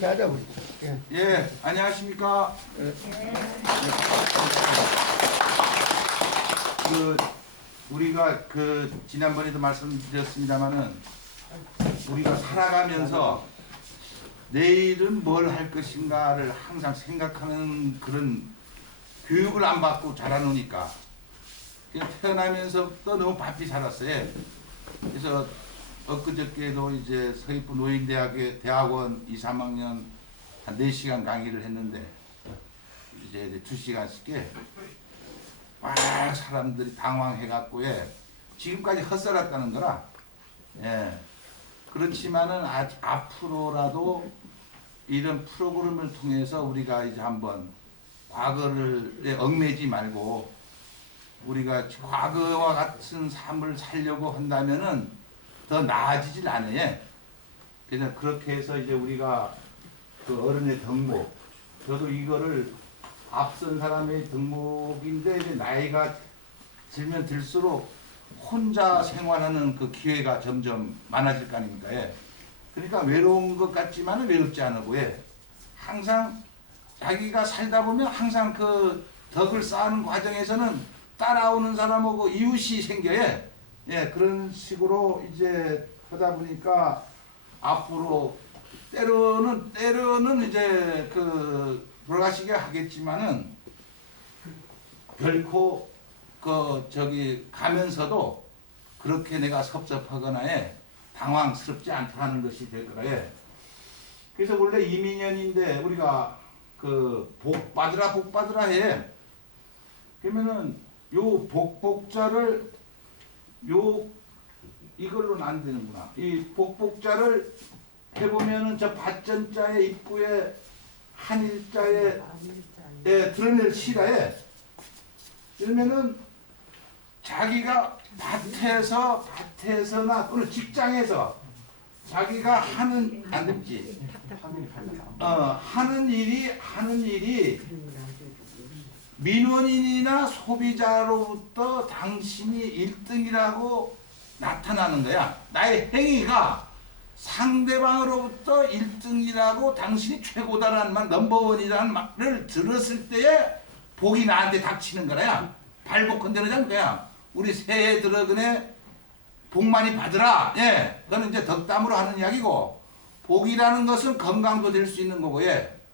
그렇게 하자 우리. 예. 예, 안녕하십니까. 우리가 지난번에도 말씀드렸습니다마는 우리가 살아가면서 내일은 뭘 할 것인가를 항상 생각하는 그런 교육을 안 받고 자라놓으니까 그냥 태어나면서부터 너무 바삐 살았어요. 그래서 엊그저께도 이제 서귀포 노인대학의 대학원 2, 3학년 한 4시간 강의를 했는데 이제 2시간씩에 막 사람들이 당황해갖고 지금까지 헛살았다는 거라. 예. 그렇지만은 앞으로라도 이런 프로그램을 통해서 우리가 이제 한번 과거를 얽매지 말고 우리가 과거와 같은 삶을 살려고 한다면은 더 나아지질 않아요. 그래서 그렇게 해서 이제 우리가 그 어른의 덕목, 저도 이거를 앞선 사람의 덕목인데 이제 나이가 들면 들수록 혼자 생활하는 그 기회가 점점 많아질 거 아닙니까? 예. 그러니까 외로운 것 같지만은 외롭지 않고 항상 자기가 살다 보면 항상 그 덕을 쌓는 과정에서는 따라오는 사람하고 이웃이 생겨요. 예, 그런 식으로 이제 하다 보니까 앞으로 때로는 이제 돌아가시게 하겠지만은 결코 가면서도 그렇게 내가 섭섭하거나 당황스럽지 않다는 것이 될 거라. 그래서 원래 이민년인데 우리가 복 받으라 해. 그러면은 요 복자를 이걸로는 안 되는구나. 이 복자를 해보면은 저 밭전자의 입구에 한일자에 드러낼 시라에 그러면은 자기가 밭에서나 또는 직장에서 자기가 하는 안 됩지. 하는 일이 민원인이나 소비자로부터 당신이 1등이라고 나타나는 거야. 나의 행위가 상대방으로부터 1등이라고 당신이 최고다라는 말, 넘버원이라는 말을 들었을 때에 복이 나한테 닥치는 거야. 발복 건드리자는 거야. 우리 새해 들어그네 복 많이 받으라. 예, 그거는 이제 덕담으로 하는 이야기고, 복이라는 것은 건강도 될 수 있는 거고,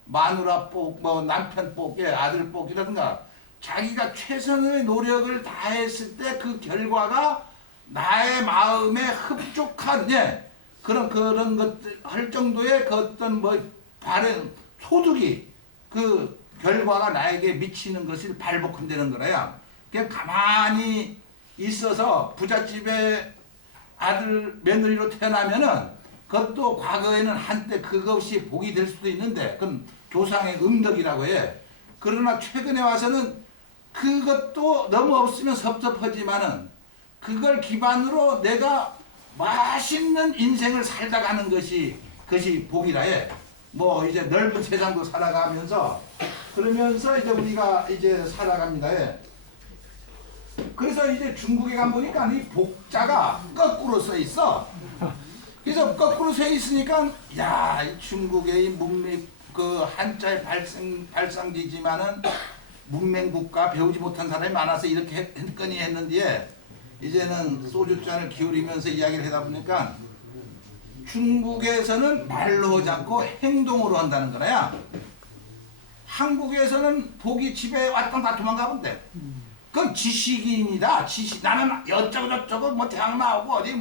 마누라 복, 남편 복, 아들 복이라든가 자기가 최선의 노력을 다했을 때 그 결과가 나의 마음에 흡족한 그런 것들 할 정도의 그 어떤 바른 소득이 그 결과가 나에게 미치는 것을 발복한다는 거라야. 그냥 가만히 있어서 부잣집의 아들 며느리로 태어나면은 그것도 과거에는 한때 그것이 복이 될 수도 있는데 그건 조상의 음덕이라고 해. 그러나 최근에 와서는 그것도 너무 없으면 섭섭하지만은 그걸 기반으로 내가 맛있는 인생을 살다 가는 것이 복이라 해. 이제 넓은 세상도 살아가면서 그러면서 이제 우리가 이제 살아갑니다. 그래서 이제 중국에 가보니까 이 복자가 거꾸로 써 있어. 그래서 거꾸로 써 있으니까 이 중국의 문명 한자의 발상지지만은 문맹국가 배우지 못한 사람이 많아서 이렇게 했거니 했는데 이제는 소주잔을 기울이면서 이야기를 하다 보니까 중국에서는 말로 하지 않고 행동으로 한다는 거야. 한국에서는 복이 집에 왔던 다 도망가면 돼. 그건 지식인이다. 나는 여쩌고저쩌고 대학 나오고 어디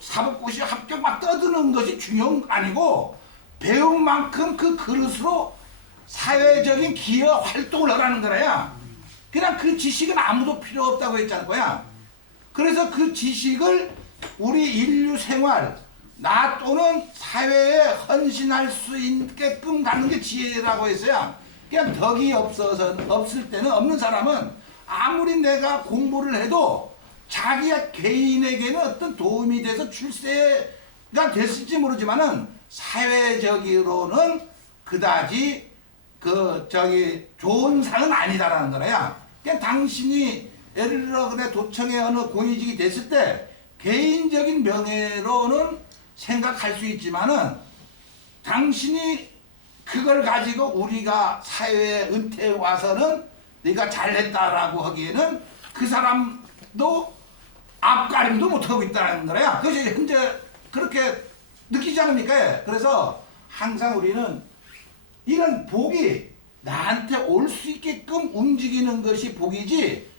사법고시 합격 막 떠드는 것이 중요한 거 아니고 배운 만큼 그 그릇으로 사회적인 기여 활동을 하라는 거야. 그냥 그 지식은 아무도 필요 없다고 했잖아 거야. 그래서 그 지식을 우리 인류 생활 나 또는 사회에 헌신할 수 있게끔 가는 게 지혜라고 했어요. 그냥 덕이 없을 때는 없는 사람은 아무리 내가 공부를 해도 자기가 개인에게는 어떤 도움이 돼서 출세가 됐을지 모르지만은 사회적으로는 그다지 좋은 상은 아니다라는 거야. 그냥 당신이 예를 들어 도청의 어느 고위직이 됐을 때 개인적인 명예로는 생각할 수 있지만은 당신이 그걸 가지고 우리가 사회에 은퇴해 와서는 네가 잘했다라고 하기에는 그 사람도 앞가림도 못하고 있다는 거야. 그것이 현재 그렇게 느끼지 않습니까? 그래서 항상 우리는 이런 복이 나한테 올 수 있게끔 움직이는 것이 복이지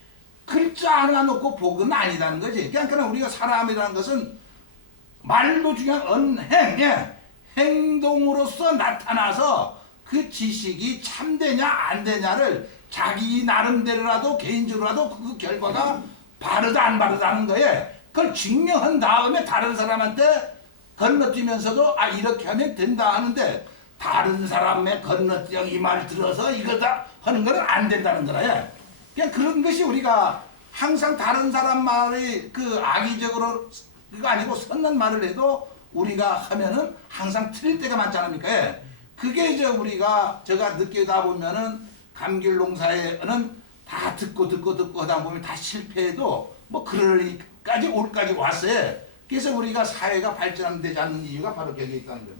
글자 하나 놓고 복은 아니다는 거지. 그러니까 우리가 사람이라는 것은 말도 중요한 언행, 행동으로서 나타나서 그 지식이 참되냐 안 되냐를 자기 나름대로라도 개인적으로라도 그 결과가 바르다 안 바르다는 거에 그걸 증명한 다음에 다른 사람한테 건너뛰면서도 아 이렇게 하면 된다 하는데 다른 사람의 건너뛰어 이 말 들어서 이거다 하는 거는 안 된다는 거라. 그냥 그런 것이 우리가 항상 다른 사람 말이 그 악의적으로 그거 아니고 선한 말을 해도 우리가 하면은 항상 틀릴 때가 많지 않습니까? 그게 이제 우리가 제가 느끼다 보면은 감귤 농사에는 다 듣고 하다 보면 다 실패해도 뭐 그럴까지 올까지 왔어요. 그래서 우리가 사회가 발전되지 않는 이유가 바로 거기에 있다는 겁니다.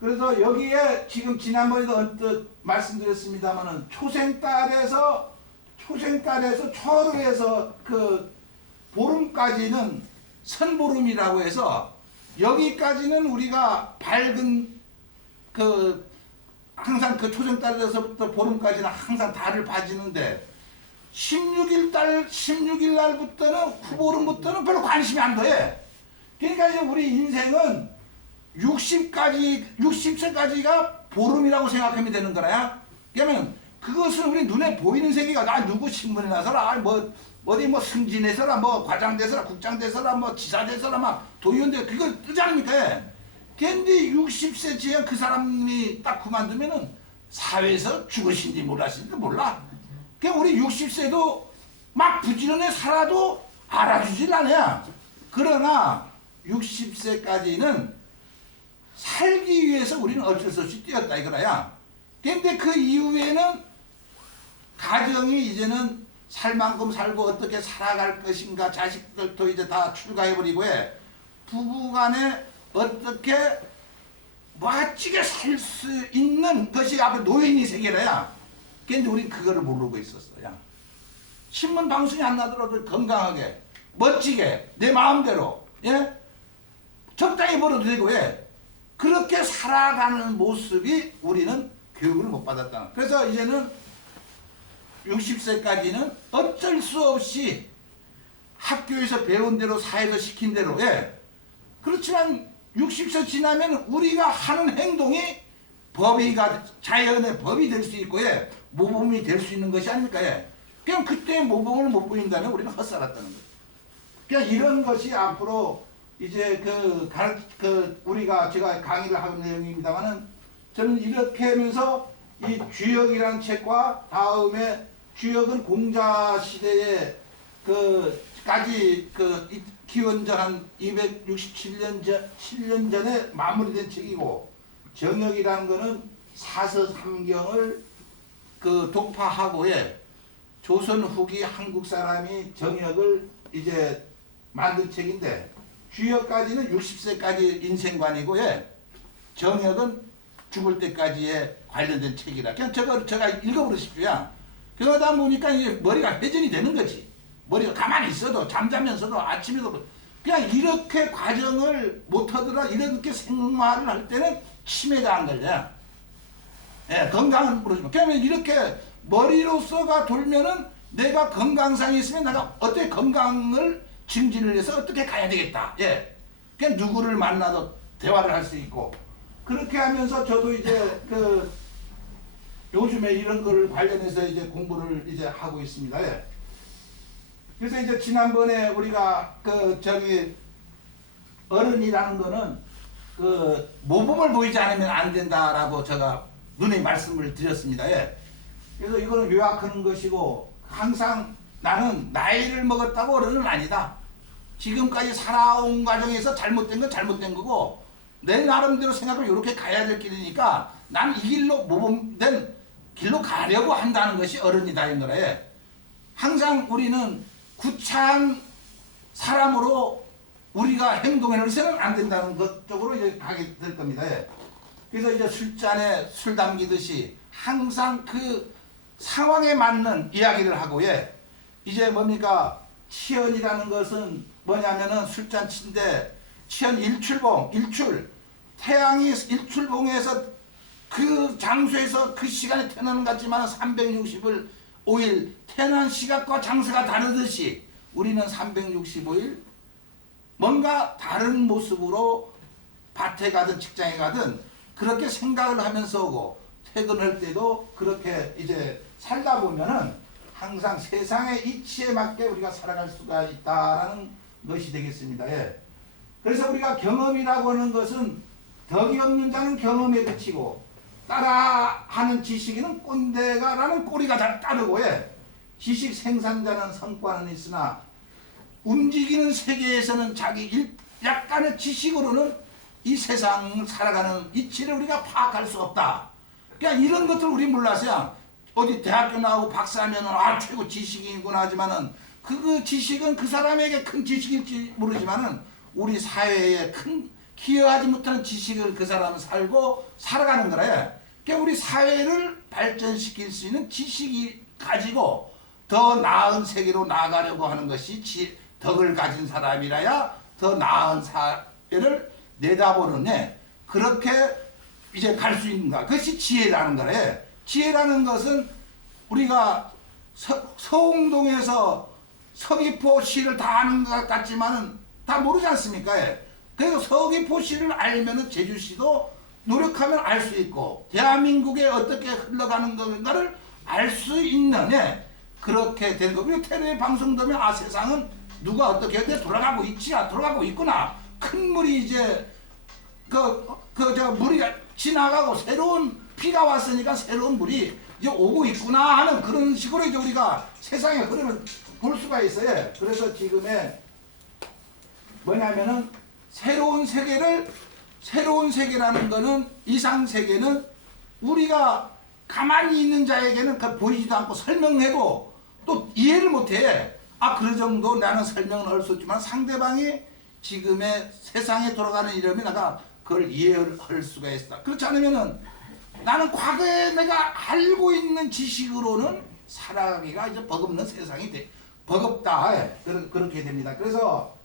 그래서 여기에 지금 지난번에도 언뜻 말씀드렸습니다만은 초생달에서 초르에서 그 보름까지는 선보름이라고 해서 여기까지는 우리가 밝은 그 항상 그 초생달에서부터 보름까지는 항상 달을 봐지는데 16일 날부터는 후보름부터는 별로 관심이 안 돼. 그러니까 이제 우리 인생은 60세까지가 보름이라고 생각하면 되는 거야. 그러면 그것은 우리 눈에 보이는 세계가 나 누구 신문에 나서라 어디 뭐 승진해서라 뭐 과장돼서라 국장돼서라 뭐 지사돼서라 막 도의원돼 그걸 뜨지 않습니까? 근데 60세 지에 그 사람이 딱 그만두면은 사회에서 죽으신지 몰라신지 몰라. 그러니까 우리 60세도 막 부지런히 살아도 알아주질 않아요. 그러나 60세까지는 살기 위해서 우리는 어쩔 수 없이 뛰었다 이거라야. 근데 그 이후에는 가정이 이제는 살 만큼 살고 어떻게 살아갈 것인가 자식들도 이제 다 출가해버리고 해. 부부간에 어떻게 멋지게 살 수 있는 것이 앞으로 노인이 세계라야. 근데 우린 그거를 모르고 있었어요. 신문 방송이 안 나더라도 건강하게 멋지게 내 마음대로 적당히 벌어도 되고 그렇게 살아가는 모습이 우리는 교육을 못 받았다. 그래서 이제는 60세까지는 어쩔 수 없이 학교에서 배운 대로 사회에서 시킨 대로 그렇지만 60세 지나면 우리가 하는 행동이 법이가 자연의 법이 될 수 있고 모범이 될 수 있는 것이 아닙니까? 그냥 그때 모범을 못 보인다면 우리는 헛살았다는 거예요. 그냥 이런 것이 앞으로 이제 우리가 제가 강의를 하는 내용입니다만은 저는 이렇게 하면서 이 주역이라는 책과 다음에 주역은 공자 시대에 까지 기원전 한 267년 전에 마무리된 책이고 정역이라는 거는 사서삼경을 독파하고 조선 후기 한국 사람이 정역을 이제 만든 책인데 주역까지는 60세까지 인생관이고 정역은 죽을 때까지의 관련된 책이라 그냥 제가 읽어버리십시오. 그러다 보니까 이제 머리가 회전이 되는 거지. 머리가 가만히 있어도 잠자면서도 아침에도 그냥 이렇게 과정을 못하더라 이렇게 생활을 할 때는 치매가 안 걸려. 건강은 모르지만 그러면 이렇게 머리로서가 돌면은 내가 건강상이 있으면 내가 어떻게 건강을 증진을 해서 어떻게 가야 되겠다. 그냥 누구를 만나도 대화를 할 수 있고 그렇게 하면서 저도 이제 요즘에 이런 거를 관련해서 이제 공부를 이제 하고 있습니다. 그래서 이제 지난번에 우리가 어른이라는 거는 모범을 보이지 않으면 안 된다라고 제가 눈에 말씀을 드렸습니다. 그래서 이거는 요약하는 것이고 항상 나는 나이를 먹었다고 어른은 아니다. 지금까지 살아온 과정에서 잘못된 건 잘못된 거고 내 나름대로 생각을 이렇게 가야 될 길이니까 난 이 길로 모범된 길로 가려고 한다는 것이 어른이다 이 거래. 항상 우리는 구차한 사람으로 우리가 행동해서는 안 된다는 것 쪽으로 이제 가게 될 겁니다. 예. 그래서 이제 술잔에 술 담기듯이 항상 그 상황에 맞는 이야기를 하고, 예. 이제 뭡니까? 치연이라는 것은 뭐냐면은 술잔치인데, 치연 일출봉, 일출. 태양이 일출봉에서 그 장소에서 그 시간에 태어나는 것 같지만 365일 태어난 시각과 장소가 다르듯이 우리는 365일 뭔가 다른 모습으로 밭에 가든 직장에 가든 그렇게 생각을 하면서 오고, 퇴근할 때도 그렇게 이제 살다 보면은 항상 세상의 이치에 맞게 우리가 살아갈 수가 있다라는 것이 되겠습니다. 예. 그래서 우리가 경험이라고 하는 것은 덕이 없는 자는 경험에 그치고 따라하는 지식인은 꼰대가라는 꼬리가 잘 따르고, 예. 지식 생산자는 성과는 있으나 움직이는 세계에서는 자기 약간의 지식으로는 이 세상을 살아가는 이치를 우리가 파악할 수 없다. 그러니까 이런 것들 우리 몰라서야 어디 대학교 나오고 박사하면은 최고 지식인이구나 하지만은 그 지식은 그 사람에게 큰 지식일지 모르지만은 우리 사회에 큰 기여하지 못하는 지식을 그 사람은 살고 살아가는 거라. 그러니까 우리 사회를 발전시킬 수 있는 지식이 가지고 더 나은 세계로 나아가려고 하는 것이 덕을 가진 사람이라야 더 나은 사회를 내다보는, 그렇게 이제 갈 수 있는 가 그것이 지혜라는 거래. 지혜라는 것은 우리가 서웅동에서 서귀포시를 다 아는 것 같지만은 다 모르지 않습니까? 그래서 서귀포시를 알면은 제주시도 노력하면 알 수 있고, 대한민국에 어떻게 흘러가는 건가를 알 수 있는, 그렇게 되는 거. 우리 텔레 방송되면 세상은 누가 어떻게 돌아가고 있지, 돌아가고 있구나. 큰 물이 이제 물이 지나가고 새로운 비가 왔으니까 새로운 물이 이제 오고 있구나 하는 그런 식으로 이제 우리가 세상의 흐름을 볼 수가 있어요. 그래서 지금의 뭐냐면은 새로운 세계라는 거는, 이상 세계는 우리가 가만히 있는 자에게는 보이지도 않고 설명해도 또 이해를 못해. 그 정도 나는 설명을 할 수 있지만 상대방이 지금의 세상에 돌아가는 이름이 내가 그걸 이해할 수가 있다. 그렇지 않으면은 나는 과거에 내가 알고 있는 지식으로는 살아가기가 이제 버겁는 세상이 버겁다. 그렇게 됩니다. 그래서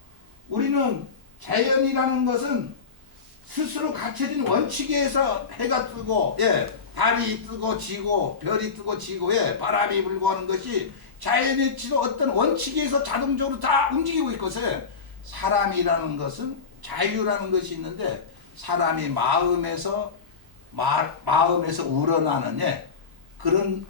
우리는 자연이라는 것은 스스로 갖춰진 원칙에서 해가 뜨고, 달이 뜨고 지고, 별이 뜨고 지고, 바람이 불고 하는 것이 자연의 치도 어떤 원칙에서 자동적으로 다 움직이고 있거든요. 사람이라는 것은 자유라는 것이 있는데, 사람이 마음에서 우러나는, 그런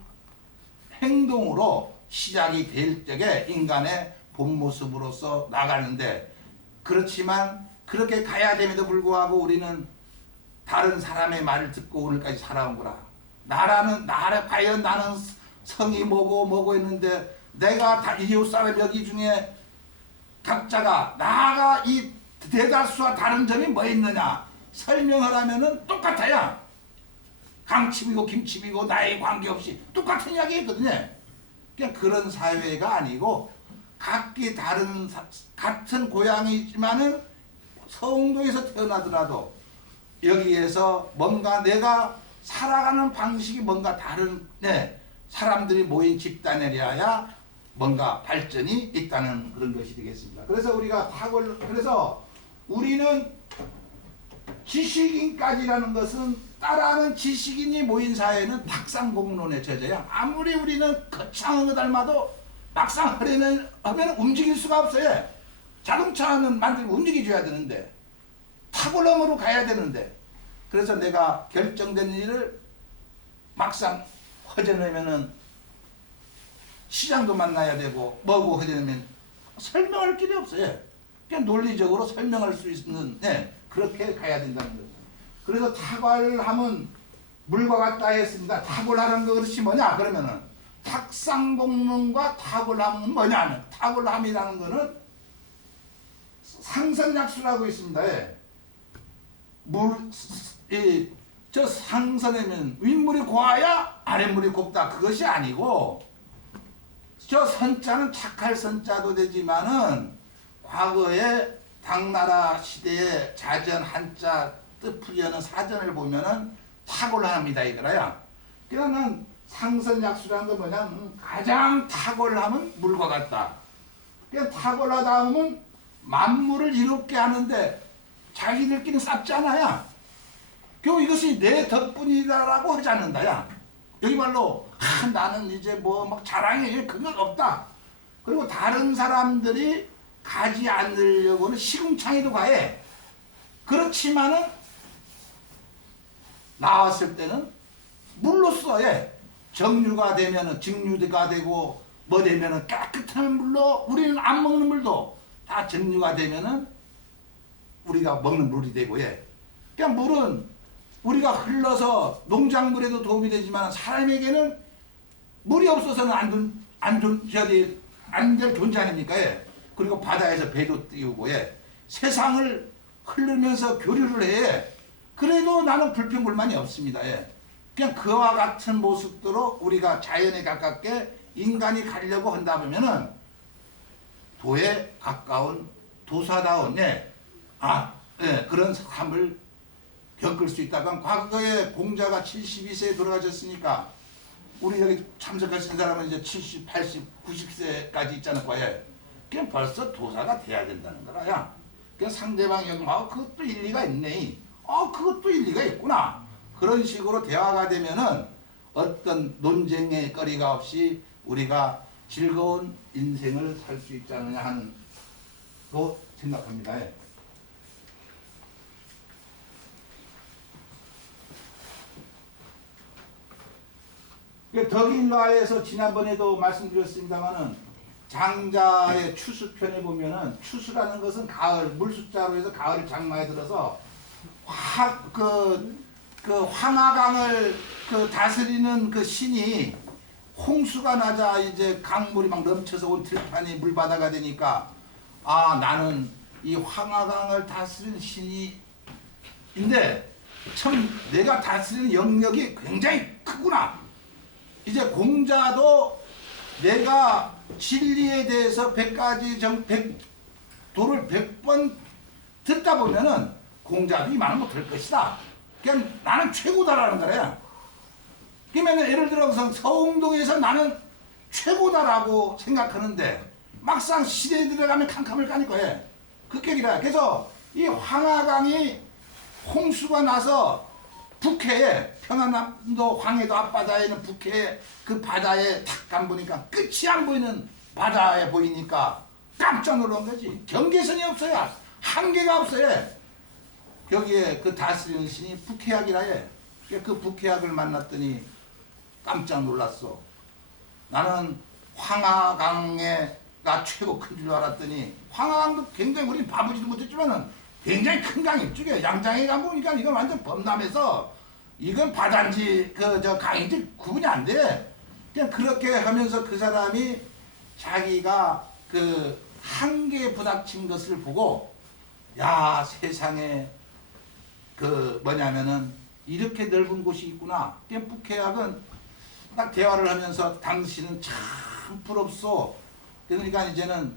행동으로 시작이 될 적에 인간의 본 모습으로서 나가는데, 그렇지만 그렇게 가야 됨에도 불구하고 우리는 다른 사람의 말을 듣고 오늘까지 살아온 거라. 과연 나는 성이 뭐고 했는데, 내가 이웃 사람 여기 중에 각자가 나가 이 대다수와 다른 점이 뭐 있느냐 설명하라면은 똑같아요. 강칩이고 김칩이고 나이 관계없이 똑같은 이야기 했거든요. 그러니까 그런 사회가 아니고 각기 다른 같은 고향이지만은 서흥동에서 태어나더라도 여기에서 뭔가 내가 살아가는 방식이 뭔가 다른, 사람들이 모인 집단이라야 뭔가 발전이 있다는 그런 것이 되겠습니다. 그래서 우리가 그래서 우리는 지식인까지라는 것은 따라하는 지식인이 모인 사회는 탁상공론에 젖어요. 아무리 우리는 거창한 거 닮아도 막상 하면 움직일 수가 없어요. 자동차는 만들고 움직여줘야 되는데, 타고랑으로 가야 되는데, 그래서 내가 결정된 일을 막상 허전하면은 시장도 만나야 되고 뭐고 허전하면 설명할 길이 없어요. 그냥 논리적으로 설명할 수 있는, 그렇게 가야 된다는 거죠. 그래서 탁월함은 물과 같다 했습니다. 탁월하는 거 그렇지 뭐냐 그러면은 탁상공론과 탁월함은 뭐냐, 탁월함이라는 거는 상선약수라고 있습니다. 저 상선에는 윗물이 고와야 아랫물이 곱다, 그것이 아니고, 저 선자는 착할 선자도 되지만은 과거에 당나라 시대의 자전 한자 뜻풀이하는 사전을 보면은 탁월합니다 이거라야. 그러면 상선약수라는 건 뭐냐면 가장 탁월하면 물과 같다. 그냥 탁월하다 하면 만물을 이롭게 하는데 자기들끼리 쌉지 않아야. 겨우 이것이 내 덕분이다라고 하지 않는다야. 여기 말로 나는 이제 뭐 막 자랑해 그건 없다. 그리고 다른 사람들이 가지 않으려고는 시궁창에도 가해. 그렇지만은 나왔을 때는 물로써 정류가 되면은 증류가 되고 뭐 되면은 깨끗한 물로 우리는 안 먹는 물도 다 정류가 되면은 우리가 먹는 물이 되고 그냥 물은 우리가 흘러서 농작물에도 도움이 되지만 사람에게는 물이 없어서는 안 될 존재 아닙니까? 그리고 바다에서 배도 띄우고 세상을 흐르면서 교류를 해. 그래도 나는 불평불만이 없습니다. 그냥 그와 같은 모습대로 우리가 자연에 가깝게 인간이 가려고 한다 보면은 도에 가까운 도사다운 그런 삶을 겪을 수 있다가 과거에 공자가 72세에 돌아가셨으니까 우리 여기 참석하신 사람은 이제 70, 80, 90세까지 있잖아 과에. 그냥 벌써 도사가 돼야 된다는 거라. 그냥 상대방이 여기 그것도 일리가 있네. 그것도 일리가 있구나. 그런 식으로 대화가 되면은 어떤 논쟁의 거리가 없이 우리가 즐거운 인생을 살 수 있지 않느냐 하는 거 생각합니다. 덕일화에서 지난번에도 말씀드렸습니다만은 장자의 추수편에 보면은 추수라는 것은 가을 물숫자로 해서 가을 장마에 들어서 황하강을 다스리는 그 신이 홍수가 나자 이제 강물이 막 넘쳐서 온 들판이 물바다가 되니까 나는 이 황하강을 다스리는 신이인데 참 내가 다스리는 영역이 굉장히 크구나. 이제 공자도 내가 진리에 대해서 100가지 도를 100번 듣다 보면은 공자도 이만은 못할 것이다. 그냥 나는 최고다라는 거야. 그러면 예를 들어서 서운동에서 나는 최고다라고 생각하는데 막상 시대에 들어가면 캄캄을 까니까 그 격이라. 그래서 이 황하강이 홍수가 나서 북해에 평안남도 황해도 앞바다에 있는 북해에 그 바다에 탁 가보니까 끝이 안 보이는 바다에 보이니까 깜짝 놀란 거지. 경계선이 없어야 한계가 없어야. 거기에 그 다스리는 신이 북해학이라 해. 그 북해학을 만났더니 깜짝 놀랐어. 나는 황하강가 최고 큰 줄 알았더니 황하강도 굉장히 우리 봐보지도 못했지만은 굉장히 큰 강이 쪽에 양장에 가보니까 이건 완전 범람해서 이건 바다인지 강인지 구분이 안 돼. 그냥 그렇게 하면서 그 사람이 자기가 그 한계에 부닥친 것을 보고 야 세상에 뭐냐면은 이렇게 넓은 곳이 있구나. 그냥 북해학은 딱 대화를 하면서 당신은 참 부럽소. 그러니까 이제는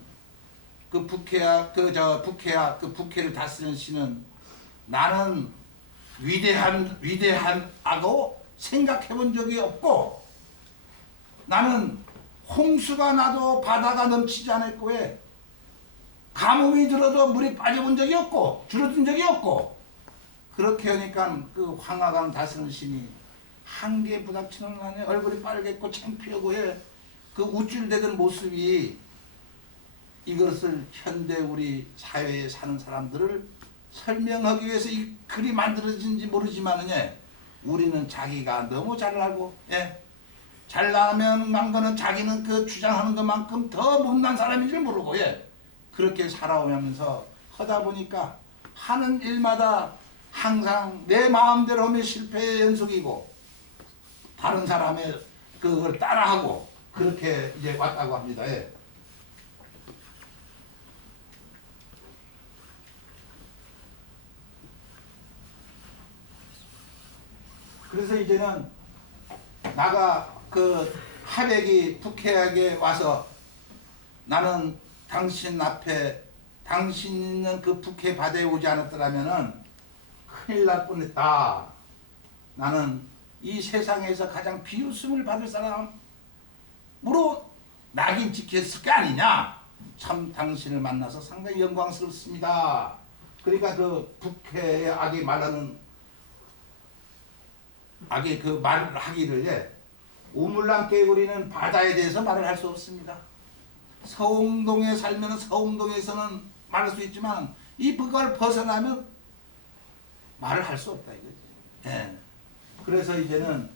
그 북해학 북해를 다스리는 신은 나는 위대하고 생각해 본 적이 없고 나는 홍수가 나도 바다가 넘치지 않았고 가뭄이 들어도 물이 빠져본 적이 없고 줄어든 적이 없고 그렇게 하니까 그 황하강 다스리는 신이 한계에 부닥치는 안에 얼굴이 빨갰고 창피하고 그 우쭐대던 모습이 이것을 현대 우리 사회에 사는 사람들을 설명하기 위해서 이 글이 만들어진지 모르지만은 우리는 자기가 너무 잘 알고 잘나면 거는 자기는 그 주장하는 것만큼 더 못난 사람인 줄 모르고 그렇게 살아오면서 하다 보니까 하는 일마다 항상 내 마음대로 하면 실패의 연속이고 다른 사람의 그걸 따라하고 그렇게 이제 왔다고 합니다. 그래서 이제는 나가 그 하백이 북해학에 와서 나는 당신 앞에 당신은 그 북해 바다에 오지 않았더라면은 큰일 날 뻔했다. 나는 이 세상에서 가장 비웃음을 받을 사람으로 낙인 찍혔을 게 아니냐. 참 당신을 만나서 상당히 영광스럽습니다. 그러니까 그 북해의 악이 말하는 악이 그 말을 하기를 우물랑 깨구리는 바다에 대해서 말을 할 수 없습니다. 서흥동에 살면 서흥동에서는 말할 수 있지만 이 북을 벗어나면 말을 할 수 없다 이거지. 예. 그래서 이제는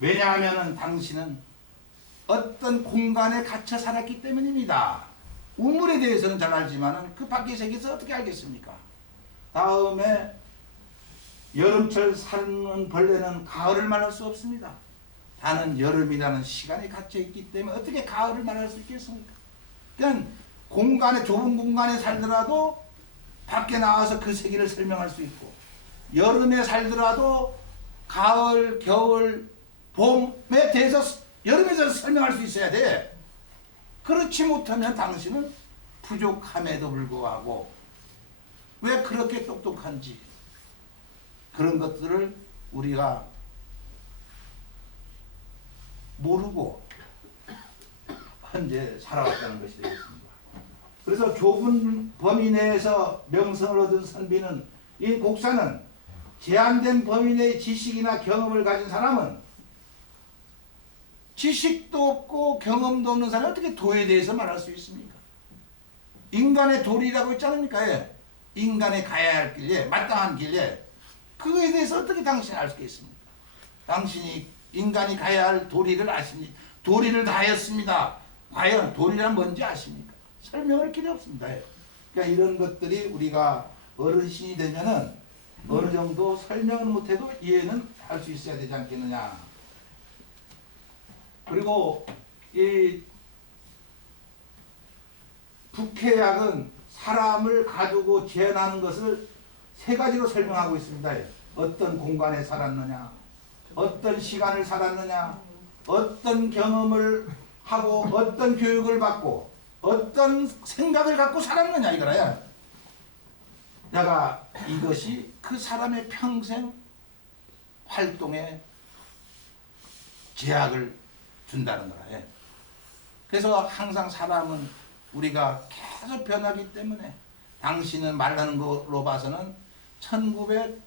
왜냐하면은 당신은 어떤 공간에 갇혀 살았기 때문입니다. 우물에 대해서는 잘 알지만은 그 밖의 세계에서 어떻게 알겠습니까? 다음에 여름철 사는 벌레는 가을을 말할 수 없습니다. 다는 여름이라는 시간에 갇혀 있기 때문에 어떻게 가을을 말할 수 있겠습니까? 그냥 공간에 좁은 공간에 살더라도 밖에 나와서 그 세계를 설명할 수 있고 여름에 살더라도 가을, 겨울, 봄에 대해서 여름에서 설명할 수 있어야 돼. 그렇지 못하면 당신은 부족함에도 불구하고 왜 그렇게 똑똑한지 그런 것들을 우리가 모르고 현재 살아왔다는 것이 되겠습니다. 그래서 좁은 범위 내에서 명성을 얻은 선비는 이 곡사는 제한된 범위 내의 지식이나 경험을 가진 사람은 지식도 없고 경험도 없는 사람이 어떻게 도에 대해서 말할 수 있습니까? 인간의 도리라고 있지 않습니까? 예. 인간의 가야 할 길에 마땅한 길에 그거에 대해서 어떻게 당신이 알 수 있겠습니까? 당신이 인간이 가야 할 도리를 아십니까? 도리를 다하였습니다. 과연 도리란 뭔지 아십니까? 설명할 길이 없습니다. 그러니까 이런 것들이 우리가 어르신이 되면은 어느 정도 설명을 못해도 이해는 할 수 있어야 되지 않겠느냐. 그리고 이 북해약은 사람을 가두고 재현하는 것을 세 가지로 설명하고 있습니다. 어떤 공간에 살았느냐, 어떤 시간을 살았느냐, 어떤 경험을 하고 어떤 교육을 받고 어떤 생각을 갖고 살았느냐 이거라야. 내가 이것이 그 사람의 평생 활동에 제약을 준다는 거라. 그래서 항상 사람은 우리가 계속 변하기 때문에 당신은 말하는 걸로 봐서는 1900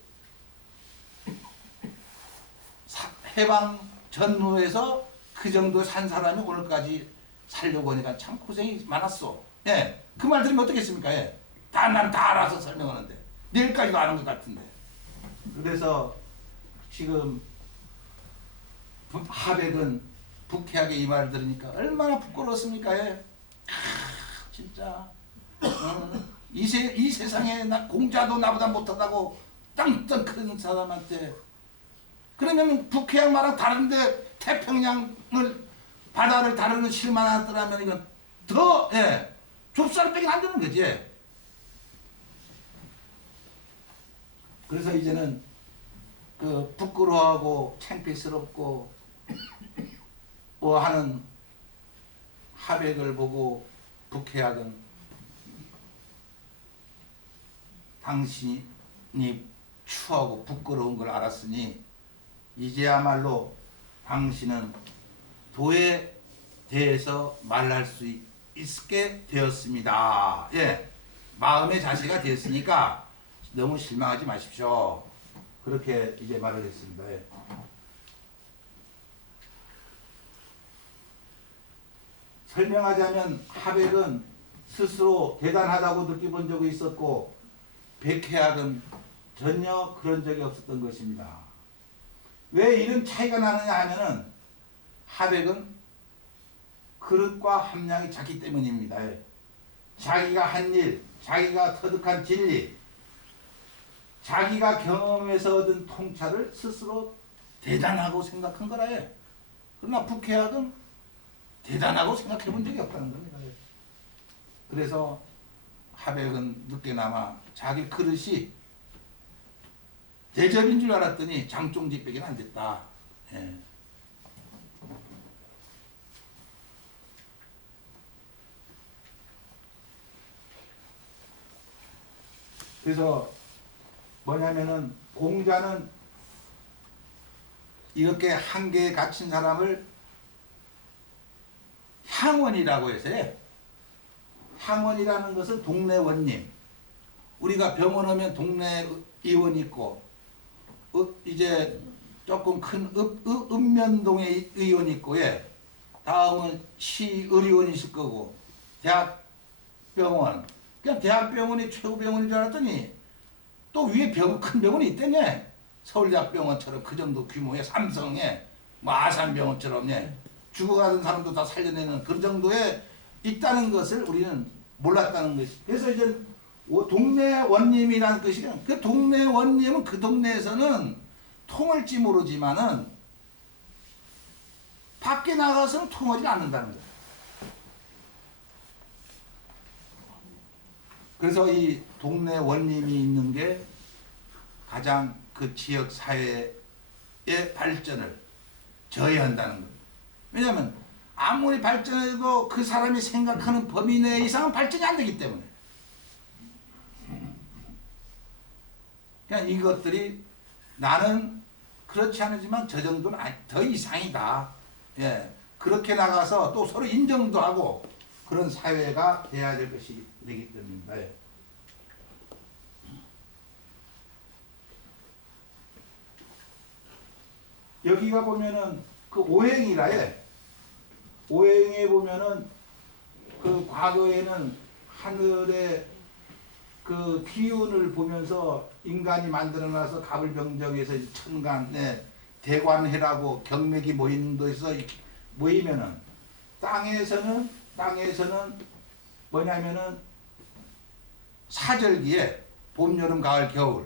해방 전후에서 그 정도 산 사람이 오늘까지 살려고 하니까 참 고생이 많았어. 예. 그 말 들으면 어떻겠습니까? 예. 난 다 알아서 설명하는데 내일까지도 아는 것 같은데. 그래서 지금 하백은 북해하게 이 말을 들으니까 얼마나 부끄러웠습니까? 예. 진짜 이 세상에 공자도 나보다 못하다고 땅땅 큰 사람한테 그러면 북해양마랑 다른데 태평양을 바다를 다루는 실만 하더라면 이건 더 좁쌀 빼긴 안 되는 거지. 그래서 이제는 그 부끄러워하고 창피스럽고 뭐 하는 하백을 보고 북해약은 당신이 추하고 부끄러운 걸 알았으니 이제야말로 당신은 도에 대해서 말할 수 있게 되었습니다. 예, 마음의 자세가 됐으니까 너무 실망하지 마십시오. 그렇게 이제 말을 했습니다. 예. 설명하자면 하백은 스스로 대단하다고 느껴본 적이 있었고 백해학은 전혀 그런 적이 없었던 것입니다. 왜 이런 차이가 나느냐 하면은 하백은 그릇과 함량이 작기 때문입니다. 자기가 한 일, 자기가 터득한 진리, 자기가 경험에서 얻은 통찰을 스스로 대단하고 생각한 거라 해. 그러나 북해학은 대단하고 생각해 본 적이 없다는 겁니다. 그래서 하백은 늦게나마 자기 그릇이 대접인 줄 알았더니 장종직백이 안 됐다. 예. 그래서 뭐냐면은 공자는 이렇게 한계에 갇힌 사람을 향원이라고 해서요. 향원이라는 것은 동네 원님. 우리가 병원 오면 동네 의원이 있고 이제 조금 큰 읍면동에 의원이 있고 예. 다음은 시의료원이 있을 거고 대학병원. 그냥 대학병원이 최고 병원인 줄 알았더니 또 위에 큰 병원이 있대냐. 서울대학병원처럼 그 정도 규모의 삼성에 뭐 아산병원처럼 예. 죽어가는 사람도 다 살려내는 그런 정도에 있다는 것을 우리는 몰랐다는 것이. 그래서 이제 동네 원님이라는 것이 그 동네 원님은 그 동네에서는 통할지 모르지만은 밖에 나가서는 통하지 않는다는 거예요. 그래서 이 동네 원님이 있는 게 가장 그 지역 사회의 발전을 저해한다는 거예요. 왜냐하면 아무리 발전해도 그 사람이 생각하는 범위 내 이상은 발전이 안 되기 때문에. 그냥 이것들이 나는 그렇지 않지만 저 정도는 더 이상이다. 예, 그렇게 나가서 또 서로 인정도 하고 그런 사회가 돼야 될 것이 되기 때문입니다. 예. 여기가 보면은 그 오행이라 예. 오행에 보면은 그 과거에는 하늘의 그 기운을 보면서 인간이 만들어놔서 갑을병정에서 천간에 대관해라고 경맥이 모이는 데서 모이면은 땅에서는 뭐냐면은 사절기에 봄, 여름, 가을, 겨울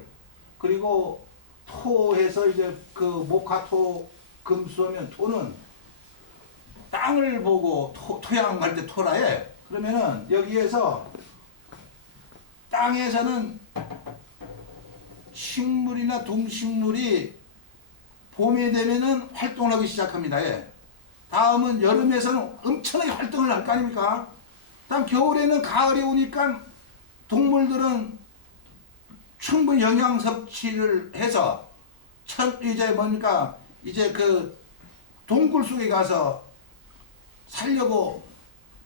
그리고 토해서 이제 그 목화토 금수하면 토는 땅을 보고 토양할 때 토라해. 그러면은 여기에서 땅에서는 식물이나 동식물이 봄이 되면은 활동을 하기 시작합니다. 예. 다음은 여름에서는 엄청나게 활동을 할 거 아닙니까? 다음 겨울에는 가을이 오니까 동물들은 충분히 영양 섭취를 해서 이제 뭡니까? 이제 그 동굴 속에 가서 살려고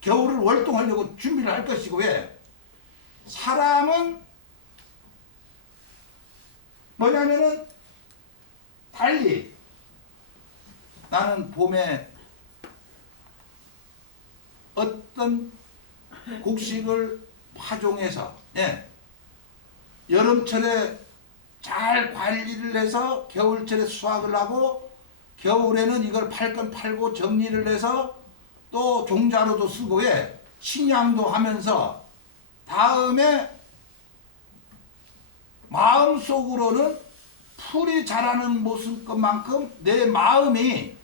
겨울을 월동하려고 준비를 할 것이고 왜? 사람은 뭐냐면은 달리 나는 봄에 어떤 곡식을 파종해서 예, 여름철에 잘 관리를 해서 겨울철에 수확을 하고 겨울에는 이걸 팔 건 팔고 정리를 해서 또 종자로도 쓰고 예, 식량도 하면서 다음에 마음속으로는 풀이 자라는 모습만큼 내 마음이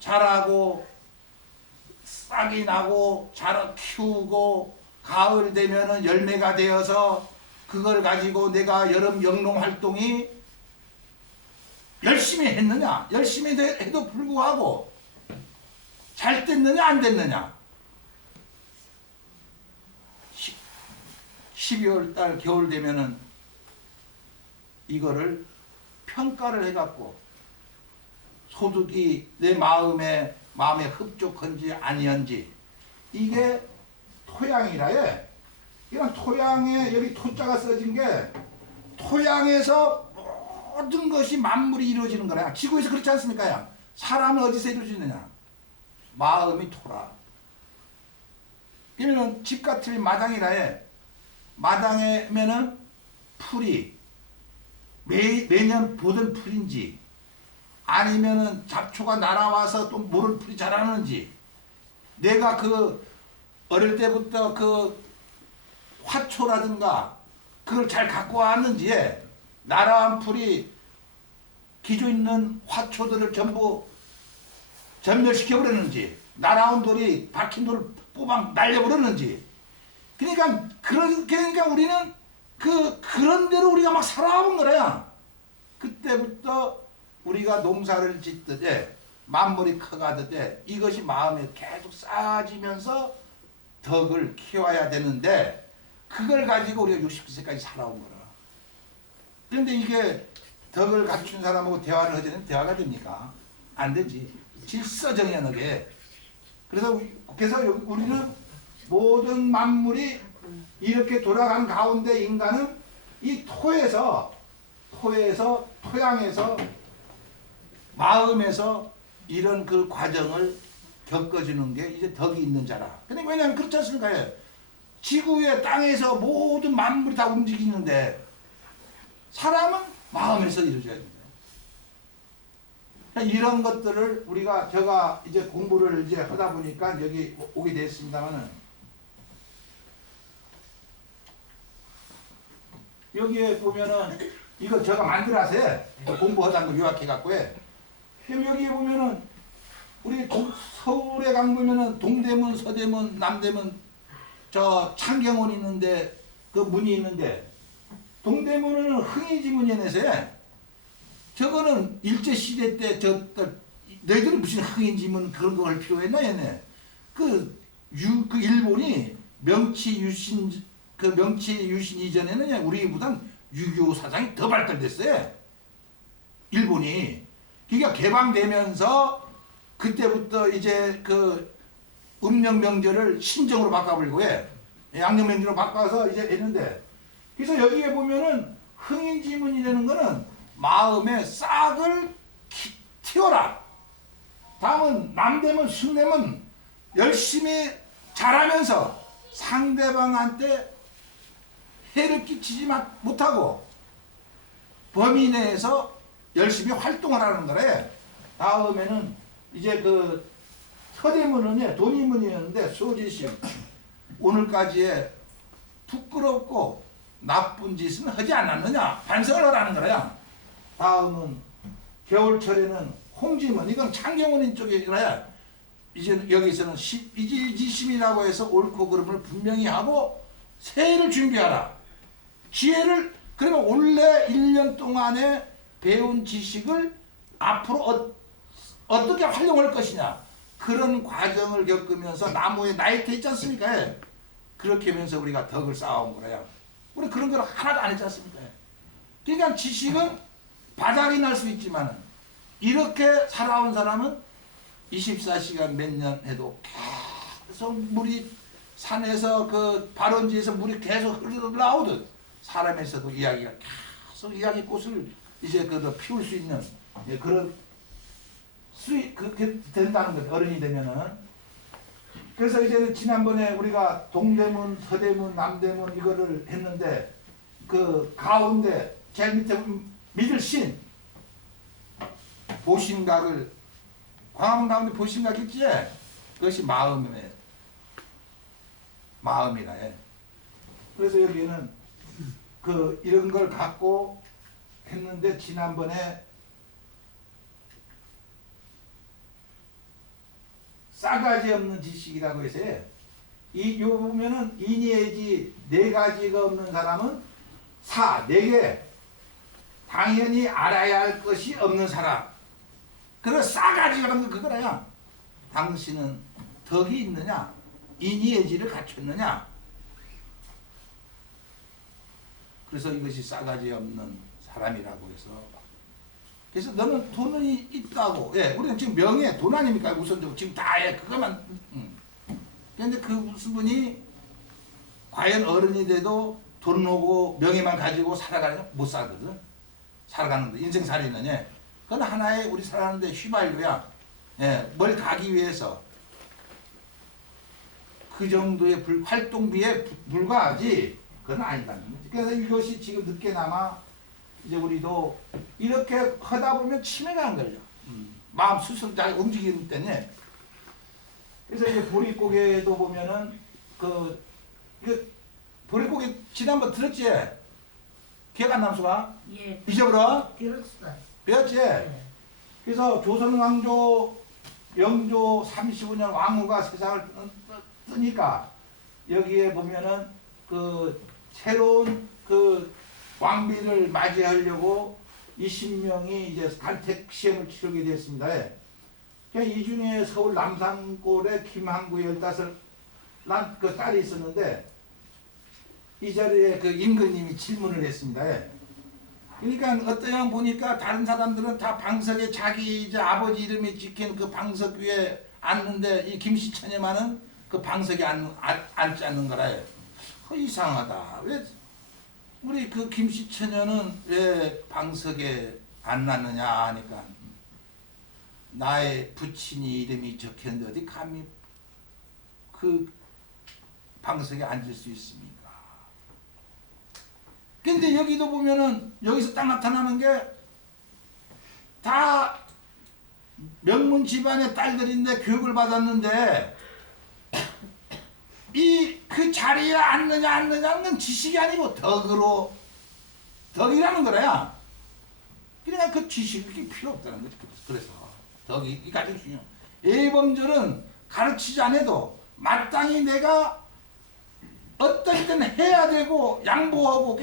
자라고 싹이 나고 자라 키우고 가을 되면은 열매가 되어서 그걸 가지고 내가 여름 영농 활동이 열심히 했느냐 열심히 해도 불구하고 잘 됐느냐 안 됐느냐 12월 달 겨울 되면은 이거를 평가를 해갖고 소득이 내 마음에 흡족한지 아니한지 이게 토양이라 해. 이런 토양에 여기 토자가 써진 게 토양에서 모든 것이 만물이 이루어지는 거라. 지구에서 그렇지 않습니까? 사람은 어디서 이루어지느냐? 마음이 토라. 그러면 집 같으면 마당이라 해. 마당에면은 풀이 매년 보던 풀인지 아니면은 잡초가 날아와서 또 모를 풀이 자라는지 내가 그 어릴 때부터 그 화초라든가 그걸 잘 갖고 왔는지 날아온 풀이 기조 있는 화초들을 전부 전멸시켜버렸는지 날아온 돌이 박힌 돌을 뽑아 날려버렸는지 그러니까 우리는 그런 대로 우리가 막 살아온 거야. 그때부터 우리가 농사를 짓듯 만물이 커가듯 이것이 마음에 계속 쌓아지면서 덕을 키워야 되는데 그걸 가지고 우리가 60세까지 살아온 거라. 그런데 이게 덕을 갖춘 사람하고 대화를 하자면 대화가 됩니까? 안 되지. 질서정연하게. 그래서 우리는 모든 만물이 이렇게 돌아간 가운데 인간은 이 토양에서 마음에서 이런 그 과정을 겪어주는 게 이제 덕이 있는 자라. 근데 왜냐하면 그렇지 않습니까? 지구의 땅에서 모든 만물이 다 움직이는데 사람은 마음에서 이루어져야 됩니다. 이런 것들을 제가 이제 공부를 이제 하다 보니까 여기 오게 됐습니다만은 여기에 보면은 이거 제가 만들어서 공부하다는 걸 요약해 갖고 해. 그럼 여기에 보면은 우리 서울에 가보면은 동대문, 서대문, 남대문 저 창경원 있는데 그 문이 있는데 동대문은 흥인지문이라서 저거는 일제시대 때 너희들은 무슨 흥인지문 그런 거 할 필요가 있나 얘네. 그 일본이 명치 유신 이전에는 우리보단 유교 사상이 더 발달됐어요. 일본이. 그러니까 개방되면서 그때부터 이제 그 음력명절을 신정으로 바꿔버리고 해. 양력명절로 바꿔서 이제 했는데 그래서 여기에 보면은 흥인지문이라는 거는 마음에 싹을 틔워라. 다음은 남대문, 숭대문 열심히 잘하면서 상대방한테 해를 끼치지 못하고 범위 내에서 열심히 활동을 하는 거래. 다음에는 이제 그 서대문은 돈이문이었는데 소지심 오늘까지의 부끄럽고 나쁜 짓은 하지 않았느냐 반성을 하라는 거야. 다음은 겨울철에는 홍지문 이건 창경원인 쪽에 그래야 이제 여기서는 이지심이라고 해서 옳고 그름을 분명히 하고 새해를 준비하라. 지혜를 그러면 원래 1년 동안에 배운 지식을 앞으로 어떻게 활용할 것이냐 그런 과정을 겪으면서 나무에 나이테 있지 않습니까? 그렇게 하면서 우리가 덕을 쌓아온 거예요. 우리 그런 걸 하나도 안 했지 않습니까? 그러니까 지식은 바닥이 날 수 있지만 이렇게 살아온 사람은 24시간 몇 년 해도 계속 물이 산에서 그 발원지에서 물이 계속 흘러나오듯 사람에서도 이야기가 계속 이야기꽃을 이제 피울 수 있는 그런 그렇게 된다는 거죠. 어른이 되면은. 그래서 이제는 지난번에 우리가 동대문, 서대문, 남대문 이거를 했는데 그 가운데 제일 밑에 믿을 신 보신각을 광화문 가운데 보신각 있지? 그것이 마음이네. 마음이다. 예. 그래서 여기는 그 이런 걸 갖고 했는데 지난번에 싸가지 없는 지식이라고 해서 요 보면은 인의지 네 가지가 없는 사람은 네 개 당연히 알아야 할 것이 없는 사람. 그래서 싸가지가 없는 그거라야. 당신은 덕이 있느냐? 인의지를 갖췄느냐? 그래서 이것이 싸가지 없는 사람이라고 해서 그래서 너는 돈이 있다고. 예, 우리는 지금 명예, 돈 아닙니까? 우선적으로 지금 다 해. 그것만. 그런데 그 무슨 분이 과연 어른이 돼도 돈 오고 명예만 가지고 살아가냐? 못 살거든. 살아가는 거. 인생살이는. 예. 그건 하나의 우리 살아가는데 휘발유야. 예, 뭘 가기 위해서. 그 정도의 활동비에 불과하지. 그건 아니다는 거지. 그래서 이것이 지금 늦게나마 이제 우리도 이렇게 하다 보면 치매가 안 걸려. 마음 스스로 잘 움직이기 때문에. 그래서 이제 보릿고개도 보면은 보릿고개 지난번 들었지? 기억 안 남수가? 예. 잊어버려? 들었어요. 배웠지? 예. 그래서 조선 왕조 영조 35년 왕후가 세상을 뜨니까 여기에 보면은 그 새로운 그 왕비를 맞이하려고 20명이 이제 간택 시험을 치르게 됐습니다. 이 중에 서울 남산골에 김항구의 15 그 딸이 있었는데 이 자리에 그 임금님이 질문을 했습니다. 예. 그러니까 어떤 양 보니까 다른 사람들은 다 방석에 자기 이제 아버지 이름이 찍힌 그 방석 위에 앉는데 이 김씨처녀만은 그 방석에 앉지 않는 거라요. 이상하다. 왜 우리 그 김씨처녀는 왜 방석에 안 앉느냐 하니까 나의 부친이 이름이 적혔는데 어디 감히 그 방석에 앉을 수 있습니까? 근데 여기도 보면은 여기서 딱 나타나는 게 다 명문 집안의 딸들인데 교육을 받았는데 이 그 자리에 앉느냐 안 앉느냐는 건 지식이 아니고 덕이라는 거야. 그러니까 그 지식이 필요 없다는 거지. 그래서 덕이 이게 아주 중요해. 예범절은 가르치지 않아도 마땅히 내가 어떤 때는 해야 되고 양보하고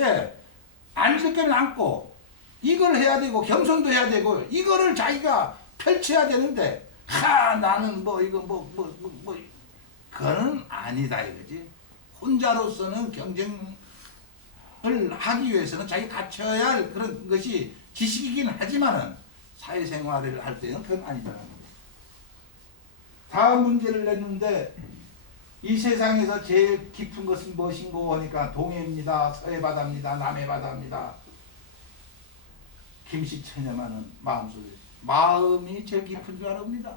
앉을 때는 앉고 이걸 해야 되고 겸손도 해야 되고 이거를 자기가 펼쳐야 되는데 나는 뭐 이거 뭐 그거는 아니다 이거지. 혼자로서는 경쟁을 하기 위해서는 자기 갖춰야 할 그런 것이 지식이긴 하지만은 사회생활을 할 때는 그건 아니다는 거예요. 다음 문제를 냈는데 이 세상에서 제일 깊은 것은 무엇인고 하니까 동해입니다. 서해바다입니다. 남해바다입니다. 김씨처녀만은 마음속에 마음이 제일 깊은 줄 알합니다.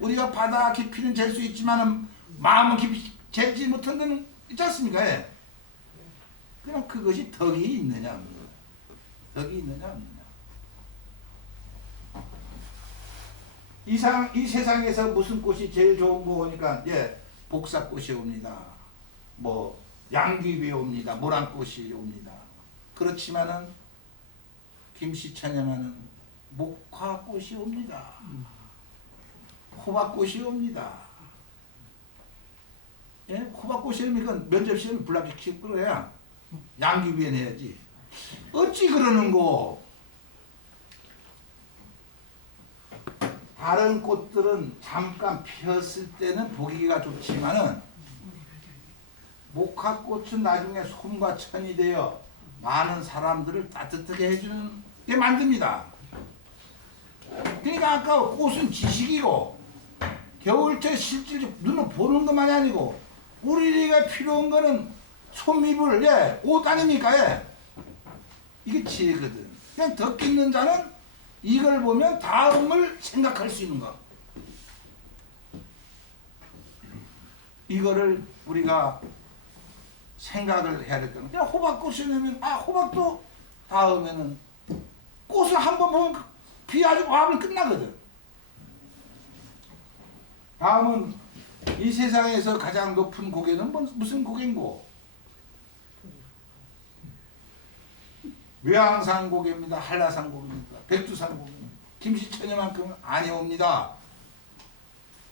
우리가 바다 깊이는 잴 수 있지만 마음은 깊이 재지 못한 데는 있지 않습니까? 예. 그냥 그것이 덕이 있느냐 없느냐. 덕이 있느냐 없느냐. 이 세상에서 무슨 꽃이 제일 좋은 거 보니까 복사꽃이 옵니다. 뭐 양귀비 옵니다. 모란꽃이 옵니다. 그렇지만은 김씨처녀만은 목화꽃이 옵니다. 호박꽃이 옵니다. 예? 호박꽃이 오면 면접 시험에 불합격시킬 거야. 양귀비에 내야지. 어찌 그러는고? 다른 꽃들은 잠깐 피었을 때는 보기가 좋지만은 목화꽃은 나중에 솜과 천이 되어 많은 사람들을 따뜻하게 해주는 게 만듭니다. 그러니까 아까 꽃은 지식이고 겨울철 실질적으로 눈을 보는 것만이 아니고 우리가 필요한 거는 솜잎을 옷 아닙니까? 이게 지혜거든. 그냥 덕 있는 자는 이걸 보면 다음을 생각할 수 있는 거. 이거를 우리가 생각을 해야 될 거는 그냥 호박꽃이 오면 호박도 다음에는 꽃을 한번 보면 비아주 화합은 끝나거든. 다음은 이 세상에서 가장 높은 고개는 무슨 고개인고? 외항산 고개입니다. 한라산 고개입니다. 백두산 고개입니다. 김씨처녀만큼은 아니옵니다.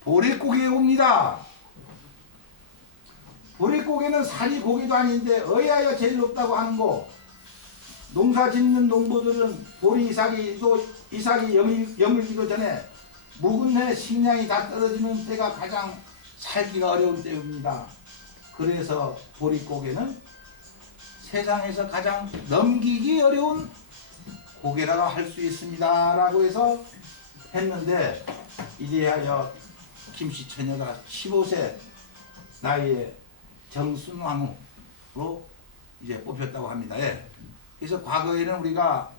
보릿고개에 옵니다. 보릿고개는 산이 고개도 아닌데 의하여 제일 높다고 하는 거. 농사 짓는 농부들은 보리 이삭이 여물기도 전에 묵은 해 식량이 다 떨어지는 때가 가장 살기가 어려운 때입니다. 그래서 보릿고개는 세상에서 가장 넘기기 어려운 고개라고 할 수 있습니다. 라고 해서 했는데 이래하여 김씨처녀가 15세 나이에 정순왕후로 이제 뽑혔다고 합니다. 그래서 과거에는 우리가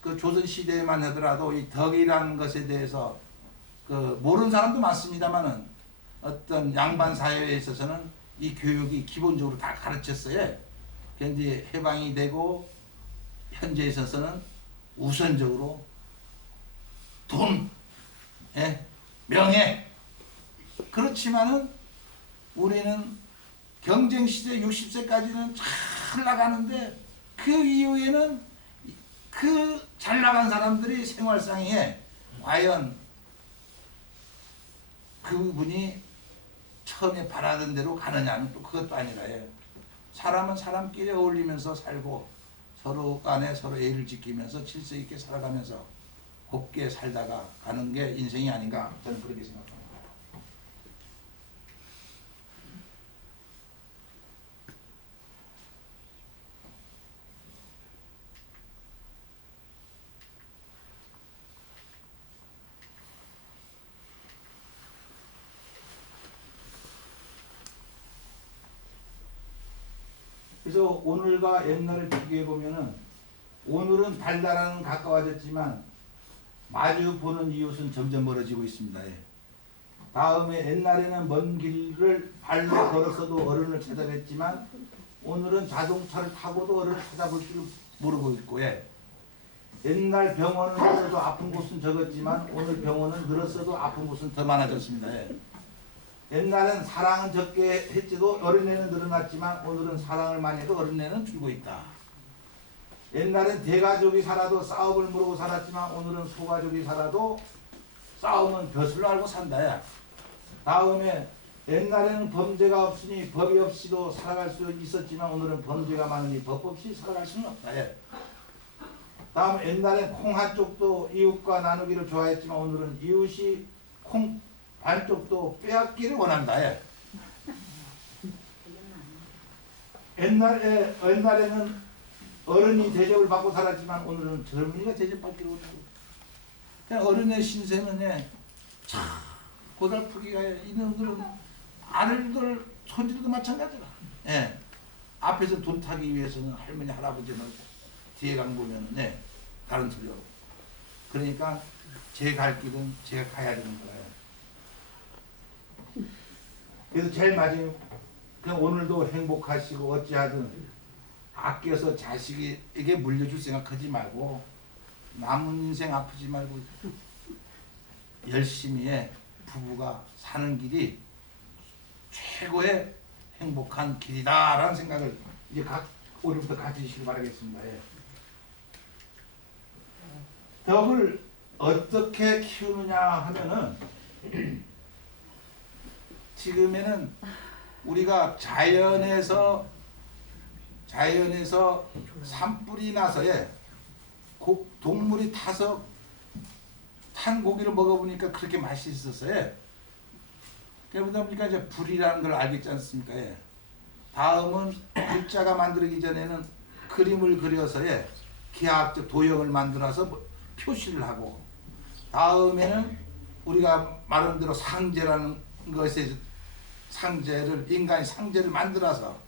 그 조선시대에만 하더라도 이 덕이라는 것에 대해서 모르는 사람도 많습니다만은 어떤 양반 사회에 있어서는 이 교육이 기본적으로 다 가르쳤어요. 그런데 해방이 되고 현재에 있어서는 우선적으로 돈, 명예. 그렇지만은 우리는 경쟁시대 60세까지는 잘 나가는데 그 이후에는 그 잘 나간 사람들이 생활상에 과연 그분이 처음에 바라던 대로 가느냐는 또 그것도 아니라 사람은 사람끼리 어울리면서 살고 서로 간에 서로 예를 지키면서 질서 있게 살아가면서 곱게 살다가 가는 게 인생이 아닌가 저는 그렇게 생각합니다. 그래서 오늘과 옛날을 비교해 보면은 오늘은 달나라는 가까워졌지만 마주 보는 이웃은 점점 멀어지고 있습니다. 예. 다음에 옛날에는 먼 길을 발로 걸었어도 어른을 찾아뵀지만 오늘은 자동차를 타고도 어른을 찾아볼 줄 모르고 있고, 예. 옛날 병원을 갔어도 아픈 곳은 적었지만 오늘 병원은 늘었어도 아픈 곳은 더 많아졌습니다. 예. 옛날엔 사랑은 적게 했지도 어린애는 늘어났지만 오늘은 사랑을 많이 해도 어린애는 줄고 있다. 옛날엔 대가족이 살아도 싸움을 모르고 살았지만 오늘은 소가족이 살아도 싸움은 벼슬로 알고 산다. 야. 다음에 옛날에는 범죄가 없으니 법이 없이도 살아갈 수 있었지만 오늘은 범죄가 많으니 법 없이 살아갈 수는 없다. 예. 다음 옛날엔 콩 한쪽도 이웃과 나누기를 좋아했지만 오늘은 이웃이 콩 반쪽도 빼앗기를 원한다. 예. 옛날에는 어른이 대접을 받고 살았지만 오늘은 젊은이가 대접받기를 원하고, 그냥 어른의 신세는 참 고달프기가 이놈들은 아들들 손주들도 마찬가지라. 예. 앞에서 돈 타기 위해서는 할머니 할아버지는 뒤에 간 보면은 다른 소리 없고, 그러니까 제 갈 길은 제가 가야 되는 거예요. 그래서 제일 마지막 그냥 오늘도 행복하시고 어찌하든 아껴서 자식에게 물려줄 생각하지 말고 남은 인생 아프지 말고 열심히 부부가 사는 길이 최고의 행복한 길이다라는 생각을 이제 오늘부터 가지시길 바라겠습니다. 예. 덕을 어떻게 키우느냐 하면은 지금에는 우리가 자연에서 산불이 나서 동물이 타서 탄 고기를 먹어보니까 그렇게 맛있었어요. 그러다 보니까 이제 불이라는 걸 알겠지 않습니까? 다음은 글자가 만들기 전에는 그림을 그려서 기하학적 도형을 만들어서 표시를 하고, 다음에는 우리가 말하는 대로 상제라는 것에 인간이 상제를 만들어서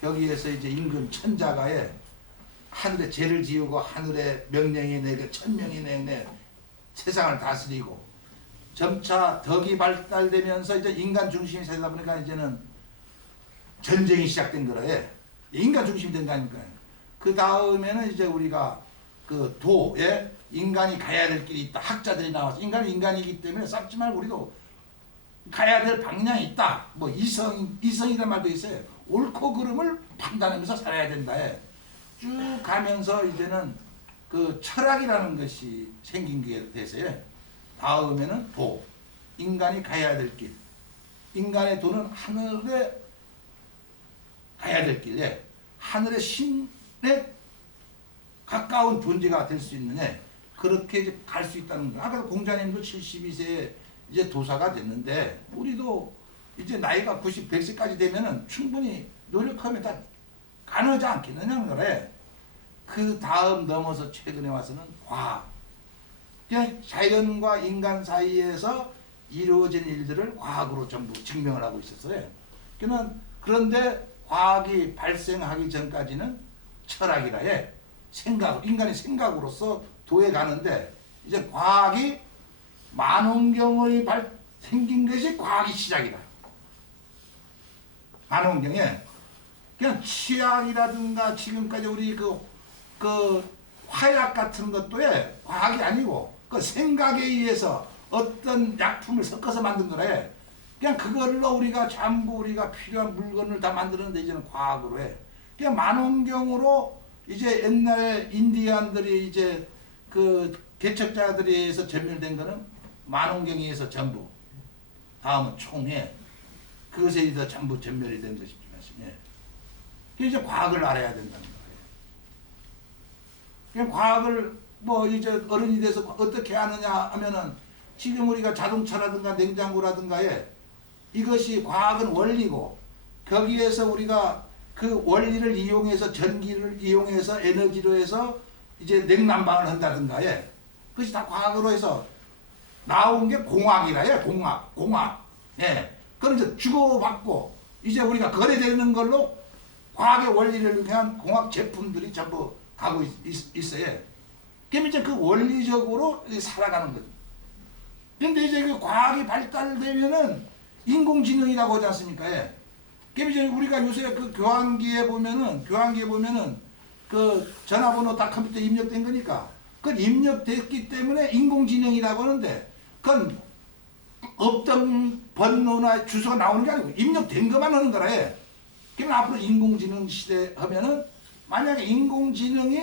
여기에서 이제 임금 천자가 하늘에 죄를 지우고 하늘에 명령이 내게 천명이 내게 세상을 다스리고, 점차 덕이 발달되면서 이제 인간 중심이 되다 보니까 이제는 전쟁이 시작된 거라. 인간 중심이 된 거 아닙니까? 그 다음에는 이제 우리가 그 도에 인간이 가야 될 길이 있다. 학자들이 나와서 인간은 인간이기 때문에 싹지 말고 우리도 가야 될 방향이 있다. 뭐 이성이라는 말도 있어요. 옳고 그름을 판단하면서 살아야 된다. 쭉 가면서 이제는 그 철학이라는 것이 생긴 게 돼서요. 다음에는 도, 인간이 가야 될 길. 인간의 도는 하늘에 가야 될 길. 하늘의 신에 가까운 존재가 될 수 있는 그렇게 갈 수 있다는 거예요. 아까 공자님도 72세에 이제 도사가 됐는데 우리도 이제 나이가 90, 100세까지 되면은 충분히 노력하면 다 가능하지 않겠느냐는 거래. 그 다음 넘어서 최근에 와서는 과학. 그냥 자연과 인간 사이에서 이루어진 일들을 과학으로 전부 증명을 하고 있었어요. 그런데 과학이 발생하기 전까지는 철학이라 인간의 생각으로서 도에 가는데, 이제 과학이 만원경의 생긴 것이 과학이 시작이다. 만원경에 그냥 치약이라든가 지금까지 우리 그 화약 같은 것도 과학이 아니고 그 생각에 의해서 어떤 약품을 섞어서 만든 거라. 그냥 그걸로 우리가 전부 우리가 필요한 물건을 다 만드는데 이제는 과학으로 그냥 만원경으로 이제 옛날에 인디안들이 이제 그 개척자들에 의해서 전멸된 거는 만원경에 의해서 전부, 다음은 총회, 그것에 의해서 전부 전멸이 된 것이죠. 그래서 이제 과학을 알아야 된다는 거예요. 그냥 과학을 뭐 이제 어른이 돼서 어떻게 하느냐 하면은 지금 우리가 자동차라든가 냉장고라든가에 이것이 과학은 원리고, 거기에서 우리가 그 원리를 이용해서 전기를 이용해서 에너지로 해서 이제 냉난방을 한다든가 그것이 다 과학으로 해서 나온 게 공학이라. 공학. 그걸 이제 주고받고 이제 우리가 거래되는 걸로 과학의 원리를 위한 공학 제품들이 전부 가고 있어요. 그럼 이제 그 원리적으로 살아가는 거죠. 근데 이제 그 과학이 발달되면은 인공지능이라고 하지 않습니까? 예. 그럼 이제 우리가 요새 그 교환기에 보면은 그 전화번호 다 컴퓨터에 입력된 거니까 그건 입력됐기 때문에 인공지능이라고 하는데 그건 없던 번호나 주소가 나오는 게 아니고 입력된 것만 하는 거라 해. 그럼 앞으로 인공지능 시대 하면은 만약에 인공지능이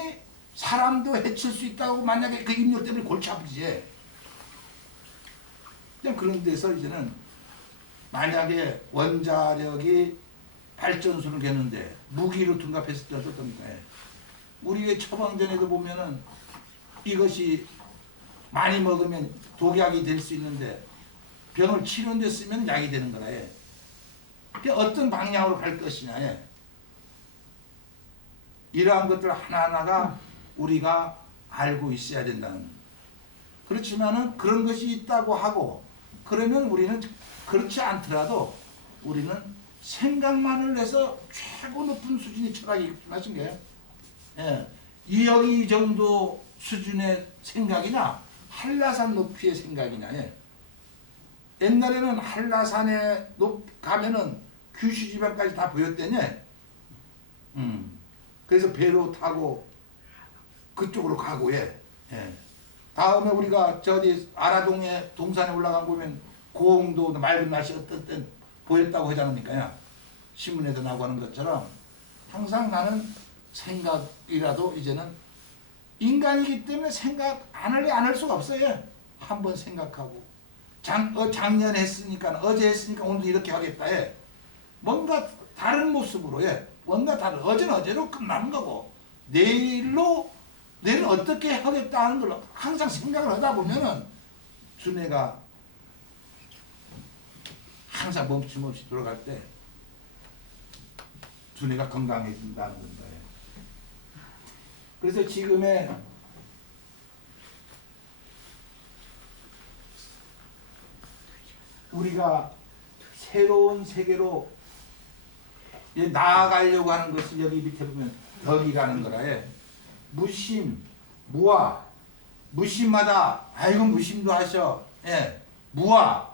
사람도 해칠 수 있다고 만약에 그 입력 때문에 골치 아프지. 그냥 그런 데서 이제는 만약에 원자력이 발전소를 개는데 무기로 둔갑했을 때 어떻습니까? 우리의 처방전에도 보면은 이것이 많이 먹으면 독약이 될 수 있는데 병을 치료하는 데 쓰면 약이 되는 거라 해. 어떤 방향으로 갈 것이냐 해. 이러한 것들 하나하나가 우리가 알고 있어야 된다는. 그렇지만은 그런 것이 있다고 하고 그러면 우리는 그렇지 않더라도 우리는 생각만을 해서 최고 높은 수준의 철학이 말씀 거예요. 예. 2억 정도 수준의 생각이나 한라산 높이의 생각이냐. 예. 옛날에는 한라산에 가면은 규슈 지방까지 다 보였대니. 그래서 배로 타고 그쪽으로 가고 예. 예. 다음에 우리가 저기 아라동에 동산에 올라가 보면 고흥도 맑은 날씨 어떤 때 보였다고 하지 않습니까? 신문에도 나오고 하는 것처럼 항상 나는 생각이라도 이제는 인간이기 때문에 생각 안 할 수가 없어요. 한번 생각하고 작년에 했으니까 어제 했으니까 오늘 이렇게 하겠다 해. 뭔가 다른 모습으로 해. 뭔가 다른 어제는 어제로 끝나는 거고 내일은 어떻게 하겠다 하는 걸 항상 생각을 하다 보면은 두뇌가 항상 멈춤없이 돌아갈 때 두뇌가 건강해진다는 겁니다. 그래서 지금의 우리가 새로운 세계로 나아가려고 하는 것을 여기 밑에 보면 덕이라는 거라 해. 무심, 무아, 무심하다. 아이고 무심도 하셔. 예, 무아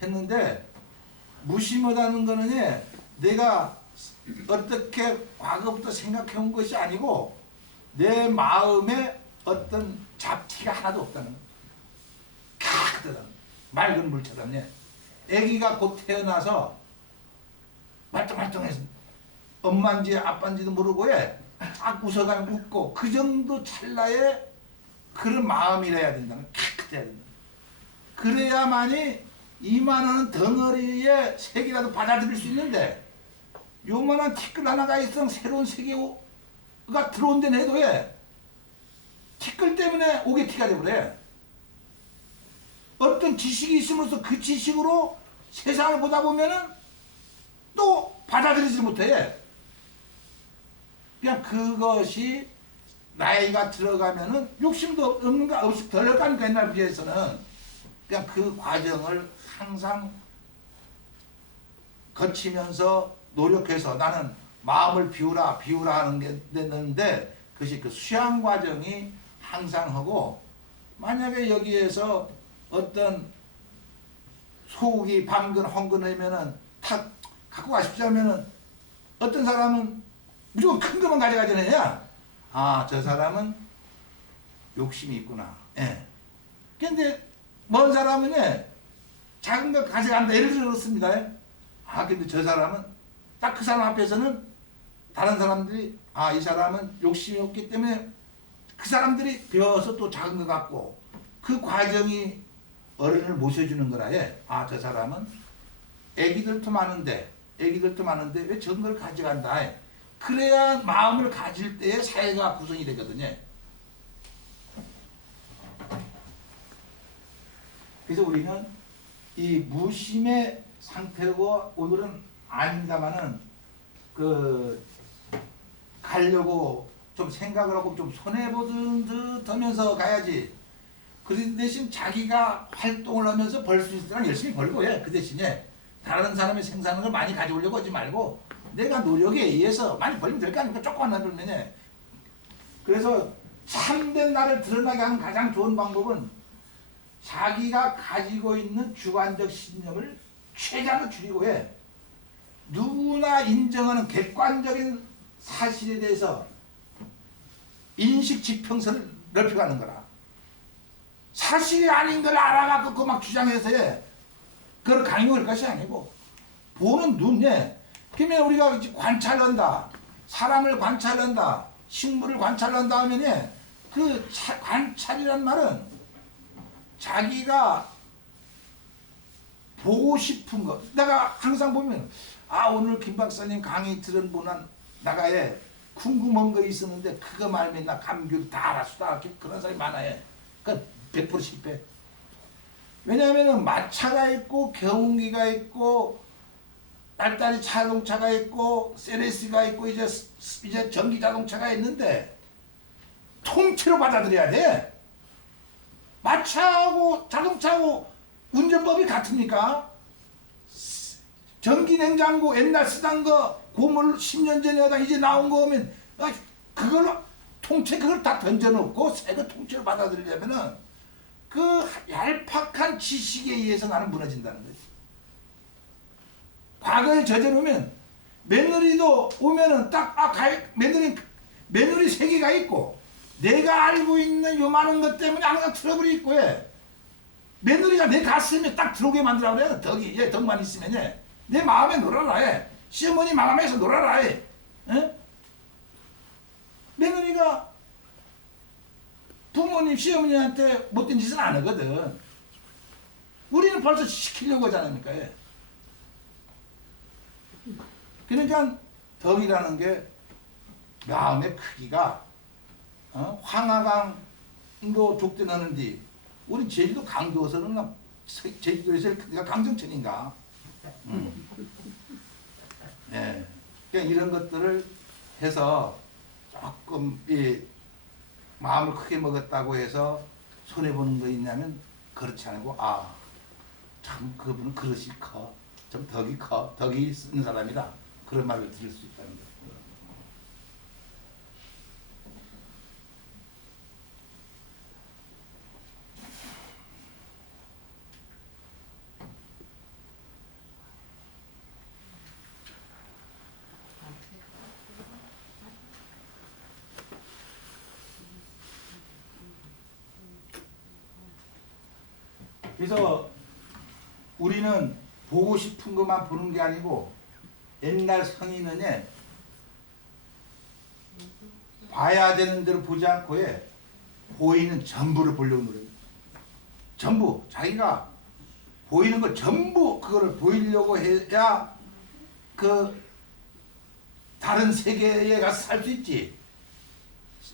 했는데 무심하다는 거는 내가 어떻게 과거부터 생각해 온 것이 아니고 내 마음에 어떤 잡티가 하나도 없다는 거야. 가득한 맑은 물처럼. 아기가 곧 태어나서 말똥말똥해서 엄마인지 아빠인지도 모르고 딱 웃어가면 웃고 그 정도 찰나에 그런 마음이라 해야 된다는 깨끗해야 된다. 그래야만이 이만한 덩어리의 세계라도 받아들일 수 있는데 요만한 티끌 하나가 있으면 새로운 세계가 들어온 데는 해도 티끌 때문에 오게 티가 되버려. 어떤 지식이 있으면서 그 지식으로 세상을 보다 보면은 또 받아들이지 못해. 그냥 그것이 나이가 들어가면은 욕심도 없는가 없이 덜 가니까 옛날 비해서는 그냥 그 과정을 항상 거치면서 노력해서 나는 마음을 비우라 하는 게 됐는데 그것이 그 수양 과정이 항상 하고 만약에 여기에서 어떤 소고기 방근 헌근하면은 탁 갖고 가십시오 하면은 어떤 사람은 무조건 큰 것만 가져가잖아요. 아, 저 사람은 욕심이 있구나. 예. 근데 먼 사람은 작은 거 가져간다. 예를 들어 그렇습니다. 아, 근데 저 사람은 딱 그 사람 앞에서는 다른 사람들이 아, 이 사람은 욕심이 없기 때문에 그 사람들이 배워서 또 작은 거 갖고 그 과정이 어른을 모셔주는 거라 해. 아, 저 사람은 애기들도 많은데 왜 저런 걸 가져간다 해. 그래야 마음을 가질 때에 사회가 구성이 되거든요. 그래서 우리는 이 무심의 상태고 오늘은 아닙니다만은 가려고 좀 생각을 하고 좀 손해보는 듯 하면서 가야지. 그 대신 자기가 활동을 하면서 벌 수 있을 때는 열심히 벌고 그 대신에 다른 사람이 생산하는 걸 많이 가져오려고 하지 말고 내가 노력에 의해서 많이 벌리면 될 거 아닙니까? 조금만 놔두면. 그래서 참된 나를 드러나게 하는 가장 좋은 방법은 자기가 가지고 있는 주관적 신념을 최대한 줄이고 해. 누구나 인정하는 객관적인 사실에 대해서 인식 지평선을 넓혀가는 거라. 사실이 아닌 걸 알아갖고 그거 막 주장해서 해. 그걸 강요할 것이 아니고 보는 눈에. 그러면 우리가 관찰한다. 사람을 관찰한다. 식물을 관찰한다 하면 그 관찰이란 말은 자기가 보고 싶은 거. 내가 항상 보면 오늘 김 박사님 강의 들은 분은 나가에 궁금한 거 있었는데 그거 말면 나 감귤 다 알았다. 그런 사람이 많아요. 그러니까 100% 실패. 왜냐하면 마차가 있고 경운기가 있고 딸딸이 자동차가 있고 세레스가 있고 이제 전기 자동차가 있는데 통째로 받아들여야 돼. 마차하고 자동차하고 운전법이 같습니까? 전기 냉장고 옛날 쓰던 거 고물 10년 전에 이제 나온 거 오면 그걸 통째 그걸 다 던져놓고 새 거 통째로 받아들이려면은 그 얄팍한 지식에 의해서 나는 무너진다는 거지. 과거에 저져놓으면 며느리도 오면은 며느리 세계가 있고 내가 알고 있는 요만한 것 때문에 항상 트러블이 있고 해. 며느리가 내 가슴에 딱 들어오게 만들라고 그래. 덕만 있으면 내 마음에 놀아라 해. 시어머니 마음에서 놀아라 해. 에? 며느리가 부모님, 시어머니한테 못된 짓은 안 하거든. 우리는 벌써 시키려고 하지 않습니까? 그러니까 덕이라는 게 마음의 크기가 황하강도 족대나는데 우리 제주도 강도에서는 제주도에서 크기가 강정천인가? 예. 그러니까 이런 것들을 해서 조금 마음을 크게 먹었다고 해서 손해보는 거 있냐면 그렇지 않고 참 그분은 그릇이 커. 좀 덕이 커. 덕이 있는 사람이다. 그런 말을 들을 수 있다는 거예요. 그래서 우리는 보고 싶은 것만 보는 게 아니고 옛날 성인은 봐야 되는 대로 보지 않고 보이는 전부를 보려고 노력해요. 전부 자기가 보이는 걸 전부 그거를 보이려고 해야 그 다른 세계에 가서 살 수 있지.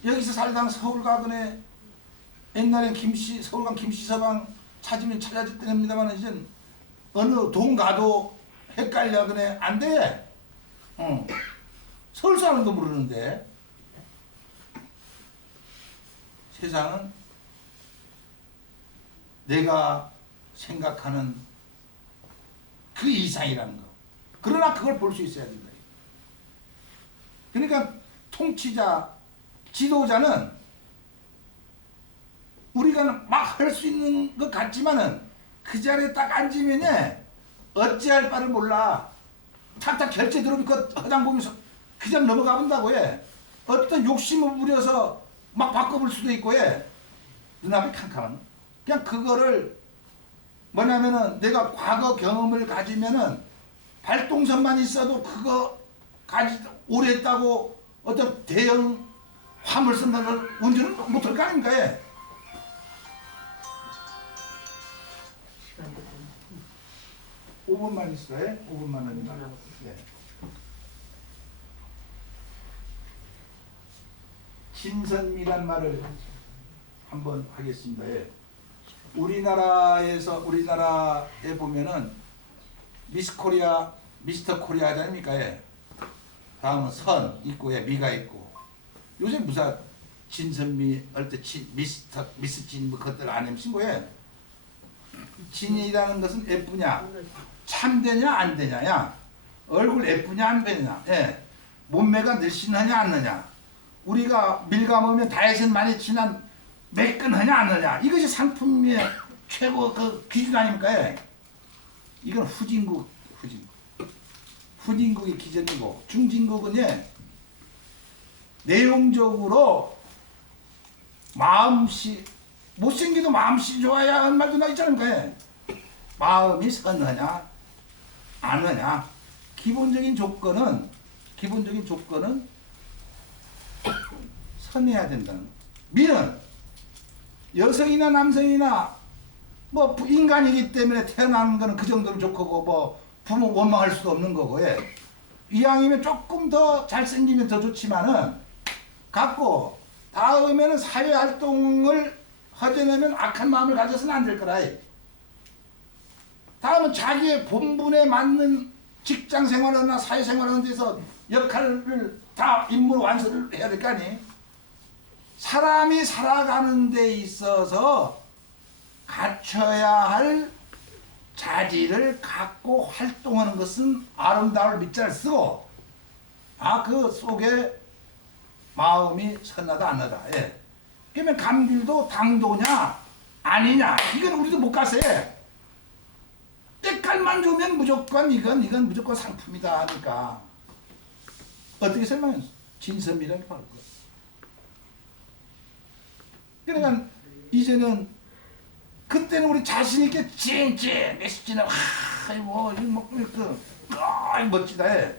여기서 살다가 서울 가거네. 옛날엔 서울 간 김씨서방 찾으면 찾아집답니다만 이제 어느 동 가도 헷갈려 그네. 안 돼. 서울 사람도 모르는데. 세상은 내가 생각하는 그 이상이라는 거. 그러나 그걸 볼 수 있어야 된다. 그러니까 통치자, 지도자는 우리가 막 할 수 있는 것 같지만은 그 자리에 딱 앉으면 어찌할 바를 몰라. 탁탁 결제 들어오면 그 허당 보면서 그냥 넘어가 본다고 해. 어떤 욕심을 부려서 막 바꿔볼 수도 있고 눈앞이 캄캄한. 그냥 그거를 뭐냐면은 내가 과거 경험을 가지면은 발동선만 있어도 그거 오래 했다고 어떤 대형 화물선 운전을 못할 거 아닙니까? 5분만 있어요. 5분만 하니까. 네. 진선미란 말을 한번 하겠습니다. 우리나라에 보면은 미스터 코리아 하지 않습니까? 다음은 선 있고 미가 있고. 요새 무슨 진선미 할때 미스 진 그것들 안 해보신거예요. 진이라는 것은 예쁘냐 참되냐 안 되냐야. 얼굴 예쁘냐 안 예쁘냐, 예. 몸매가 늘씬하냐 안 느냐, 우리가 밀감으면 다이어트는 많이 친한 매끈하냐 안 하냐, 이것이 상품의 최고 그 기준 아닙니까? 예. 이건 후진국이 기준이고, 중진국은 예, 내용적으로 마음씨, 못생기도 마음씨 좋아야 하는 말도 나 있잖아요. 마음이 선하냐 안 하냐, 기본적인 조건은 선해야 된다는 거예요. 미는 여성이나 남성이나 뭐 인간이기 때문에 태어나는 거는 그 정도로 좋고, 뭐 부모 원망할 수도 없는 거고, 예. 이왕이면 조금 더 잘생기면 더 좋지만은 갖고 다음에는 사회활동을 하려면 악한 마음을 가져서는 안 될 거라. 예. 다음은 자기의 본분에 맞는 직장 생활이나 사회생활하는 데서 역할을 다 임무 완수를 해야 될 거 아니. 사람이 살아가는 데 있어서 갖춰야 할 자질을 갖고 활동하는 것은 아름다울 밑자를 쓰고, 그 속에 마음이 선하다 안 하다. 예. 그러면 감귤도 당도냐 아니냐, 이건 우리도 못 가서 해. 때깔만 좋으면 무조건 이건 무조건 상품이다 하니까 어떻게 설명해? 진선미라는 게 바로 그거. 그러니까 이제는, 그때는 우리 자신 있게 찡찡 몇십지나 뭐 멋지다 해.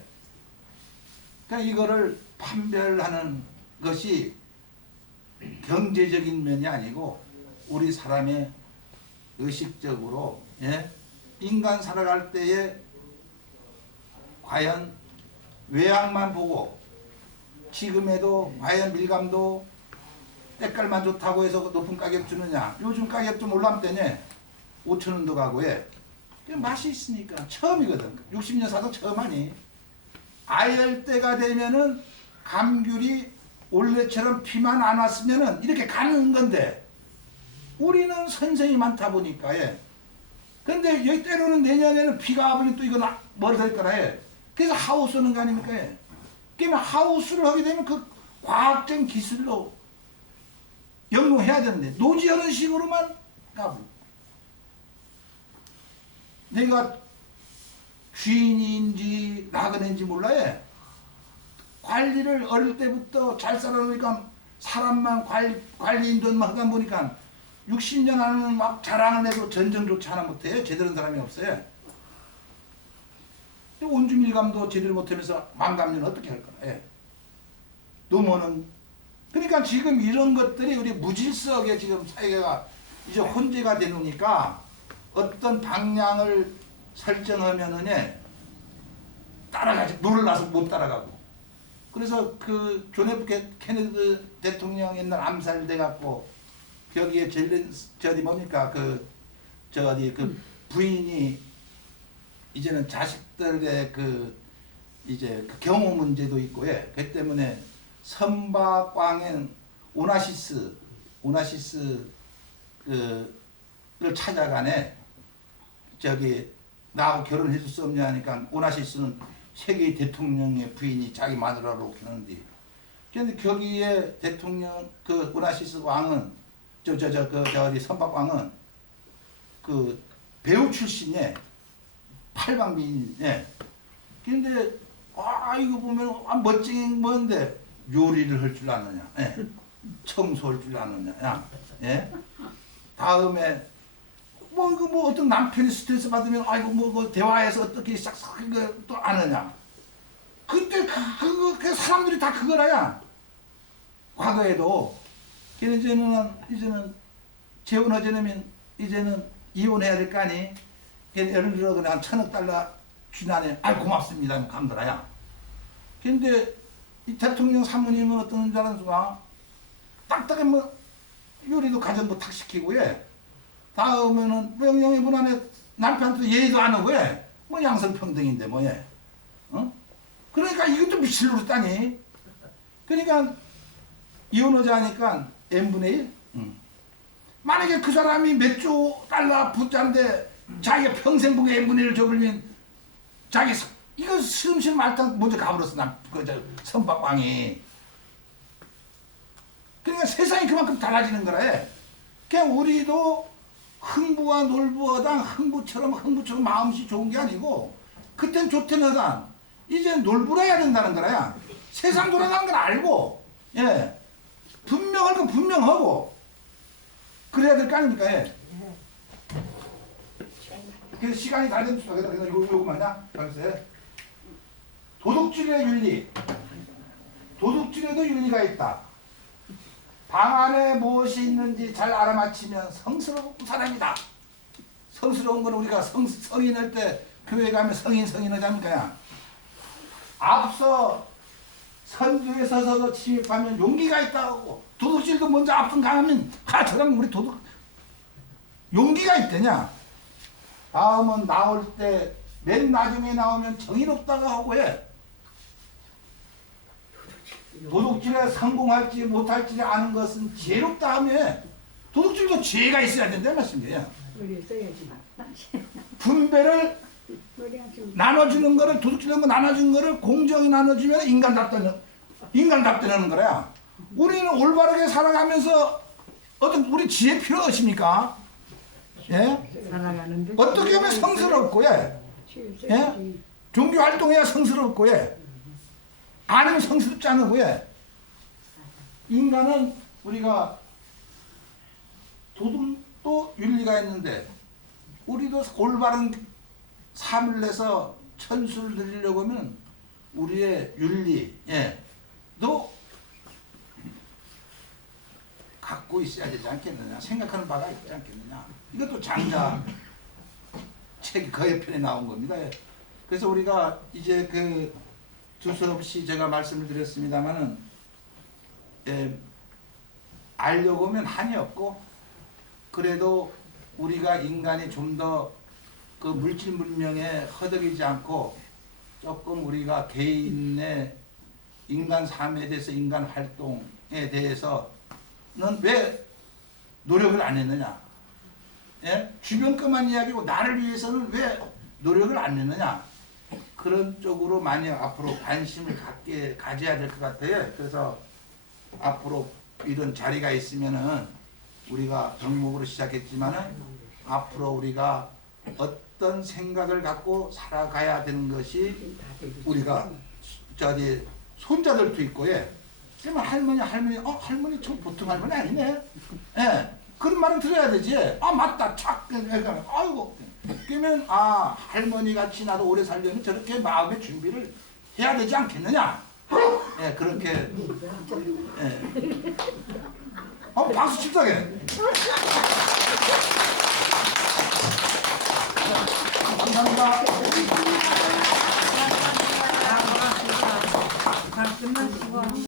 그러니까 이거를 판별하는 것이 경제적인 면이 아니고 우리 사람의 의식적으로, 예? 인간 살아갈 때에 과연 외양만 보고, 지금에도 과연 밀감도 때깔만 좋다고 해서 높은 가격 주느냐. 요즘 가격 좀 올라올 때네 5,000원 더 가고, 예. 맛이 있으니까 처음이거든. 60년 사도 처음 하니. 아열 때가 되면은 감귤이 원래처럼 비만 안 왔으면은 이렇게 가는 건데, 우리는 선생이 많다 보니까, 예. 근데 여기 때로는 내년에는 비가 와버리면 또 이건 멀어질 거라 해. 그래서 하우스는 거 아닙니까? 예. 그러면 하우스를 하게 되면 그 과학적 기술로 연구해야 되는데, 노지하는 식으로만 가고. 내가 쥐인지 나그네인지 몰라요. 관리를 어릴 때부터 잘 살아보니까 사람만 관리인들만 하다 보니까 60년 하는 막 자랑을 해도 전정조차 하나 못해요. 제대로 된 사람이 없어요. 온주밀감도 제대로 못하면서 망감류는 어떻게 할 거나. 예. 노모는, 그러니까 지금 이런 것들이 우리 무질서하게 지금 사회가 이제 혼재가 되니까 어떤 방향을 설정하면은, 예, 따라가지, 놀라서 못 따라가고. 그래서 그 존 F 케네디 대통령 옛날 암살돼 갖고 거기에 저기 뭡니까, 그 부인이 이제는 자식들의 이제 경호 문제도 있고, 예. 그 때문에 선박왕인 오나시스 를 찾아가네. 나하고 결혼해 줄 수 없냐 하니까, 오나시스는 세계 대통령의 부인이 자기 마누라로 키는데, 그런데 거기에 대통령 오나시스 왕은 선박왕은 그 배우 출신의 팔방미인에. 그런데 이거 보면 멋진 뭔데 요리를 할 줄 아느냐, 예. 청소할 줄 아느냐, 예. 다음에 뭐 어떤 남편이 스트레스 받으면 대화해서 어떻게 싹싹 또 아느냐. 그때 그 사람들이 다 그거라야. 과거에도 이제는 재혼하자면 이제는 이혼해야 될 거 아니. 예를 들어 그냥 $1,000억 지난해 고맙습니다 감더라야. 근데 이 대통령 사모님은 어떤 줄 알았는가? 딱딱해 요리도 가정 부탁시키고, 예. 다음에는 명령의 문안에 남편한테 예의도 안 하고, 예. 양성평등인데 예. 그러니까 이것도 미칠 노릇다니. 그러니까 이혼하자 하니까 n분의 1. 만약에 그 사람이 몇 조 달러 부자인데 자기가 평생 보게 n분의 1을 줘버리면 자기 이거 시름시름 말단 먼저 가버렸어. 그저 선박왕이. 그러니까 세상이 그만큼 달라지는 거래. 그냥 우리도 흥부와 놀부어당 흥부처럼 마음씨 좋은 게 아니고 그땐 좋던 하단 이제 놀부라 해야 된다는 거야. 세상 돌아가는 걸 알고 예 분명할 건 분명하고 그래야 될 거 아닙니까? 예. 그래서 시간이 다 된 수가 그래서 요거만이야. 글쎄 도둑질의 윤리. 도둑질에도 윤리가 있다. 방 안에 무엇이 있는지 잘 알아맞히면 성스러운 사람이다. 성스러운 건 우리가 성인할 때 교회 가면 성인 하자니까요. 앞서 선두에 서서 침입하면 용기가 있다고. 도둑질도 먼저 앞선 강하면 저랑 우리 도둑 용기가 있대냐. 다음은 나올 때 맨 나중에 나오면 정의롭다고 하고 해. 도둑질에 성공할지 못할지 아는 것은 지혜롭다 하며 도둑질도 지혜가 있어야 된다는 말씀이에요. 분배를 나눠주는 거를 도둑질하는 거 나눠주는 거를 공정히 나눠주면 인간답다는 거야. 우리는 올바르게 살아가면서 어떤 우리 지혜 필요 없습니까? 예? 어떻게 하면 성스럽고 예? 예? 종교 활동해야 성스럽고 예? 아니면 성스럽지 않고 예? 인간은 우리가 도둑도 윤리가 있는데 우리도 올바른 삶을 내서 천수를 드리려고 하면 우리의 윤리 도 갖고 있어야 되지 않겠느냐 생각하는 바가 있지 않겠느냐. 이것도 장자 책이 그 옆편에 나온 겁니다. 그래서 우리가 이제 그 두서없이 제가 말씀을 드렸습니다마는 알려고 하면 한이 없고 그래도 우리가 인간이 좀 더 그 물질 문명에 허덕이지 않고 조금 우리가 개인의 인간 삶에 대해서 인간 활동에 대해서는 왜 노력을 안 했느냐? 예? 주변 것만 이야기고 나를 위해서는 왜 노력을 안 했느냐? 그런 쪽으로 만약 앞으로 관심을 가져야 될 것 같아요. 그래서 앞으로 이런 자리가 있으면은 우리가 덕목으로 시작했지만은 앞으로 우리가 어떤 생각을 갖고 살아가야 되는 것이 우리가 저기 손자들도 있고 그러면 할머니 참 보통 할머니 아니네. 예. 그런 말은 들어야 되지. 맞다. 착. 아이고. 그러면 할머니 같이 나도 오래 살려면 저렇게 마음의 준비를 해야 되지 않겠느냐. 예, 그렇게. 예. 박수 칩사게. 감사합니다. 다 끝났어.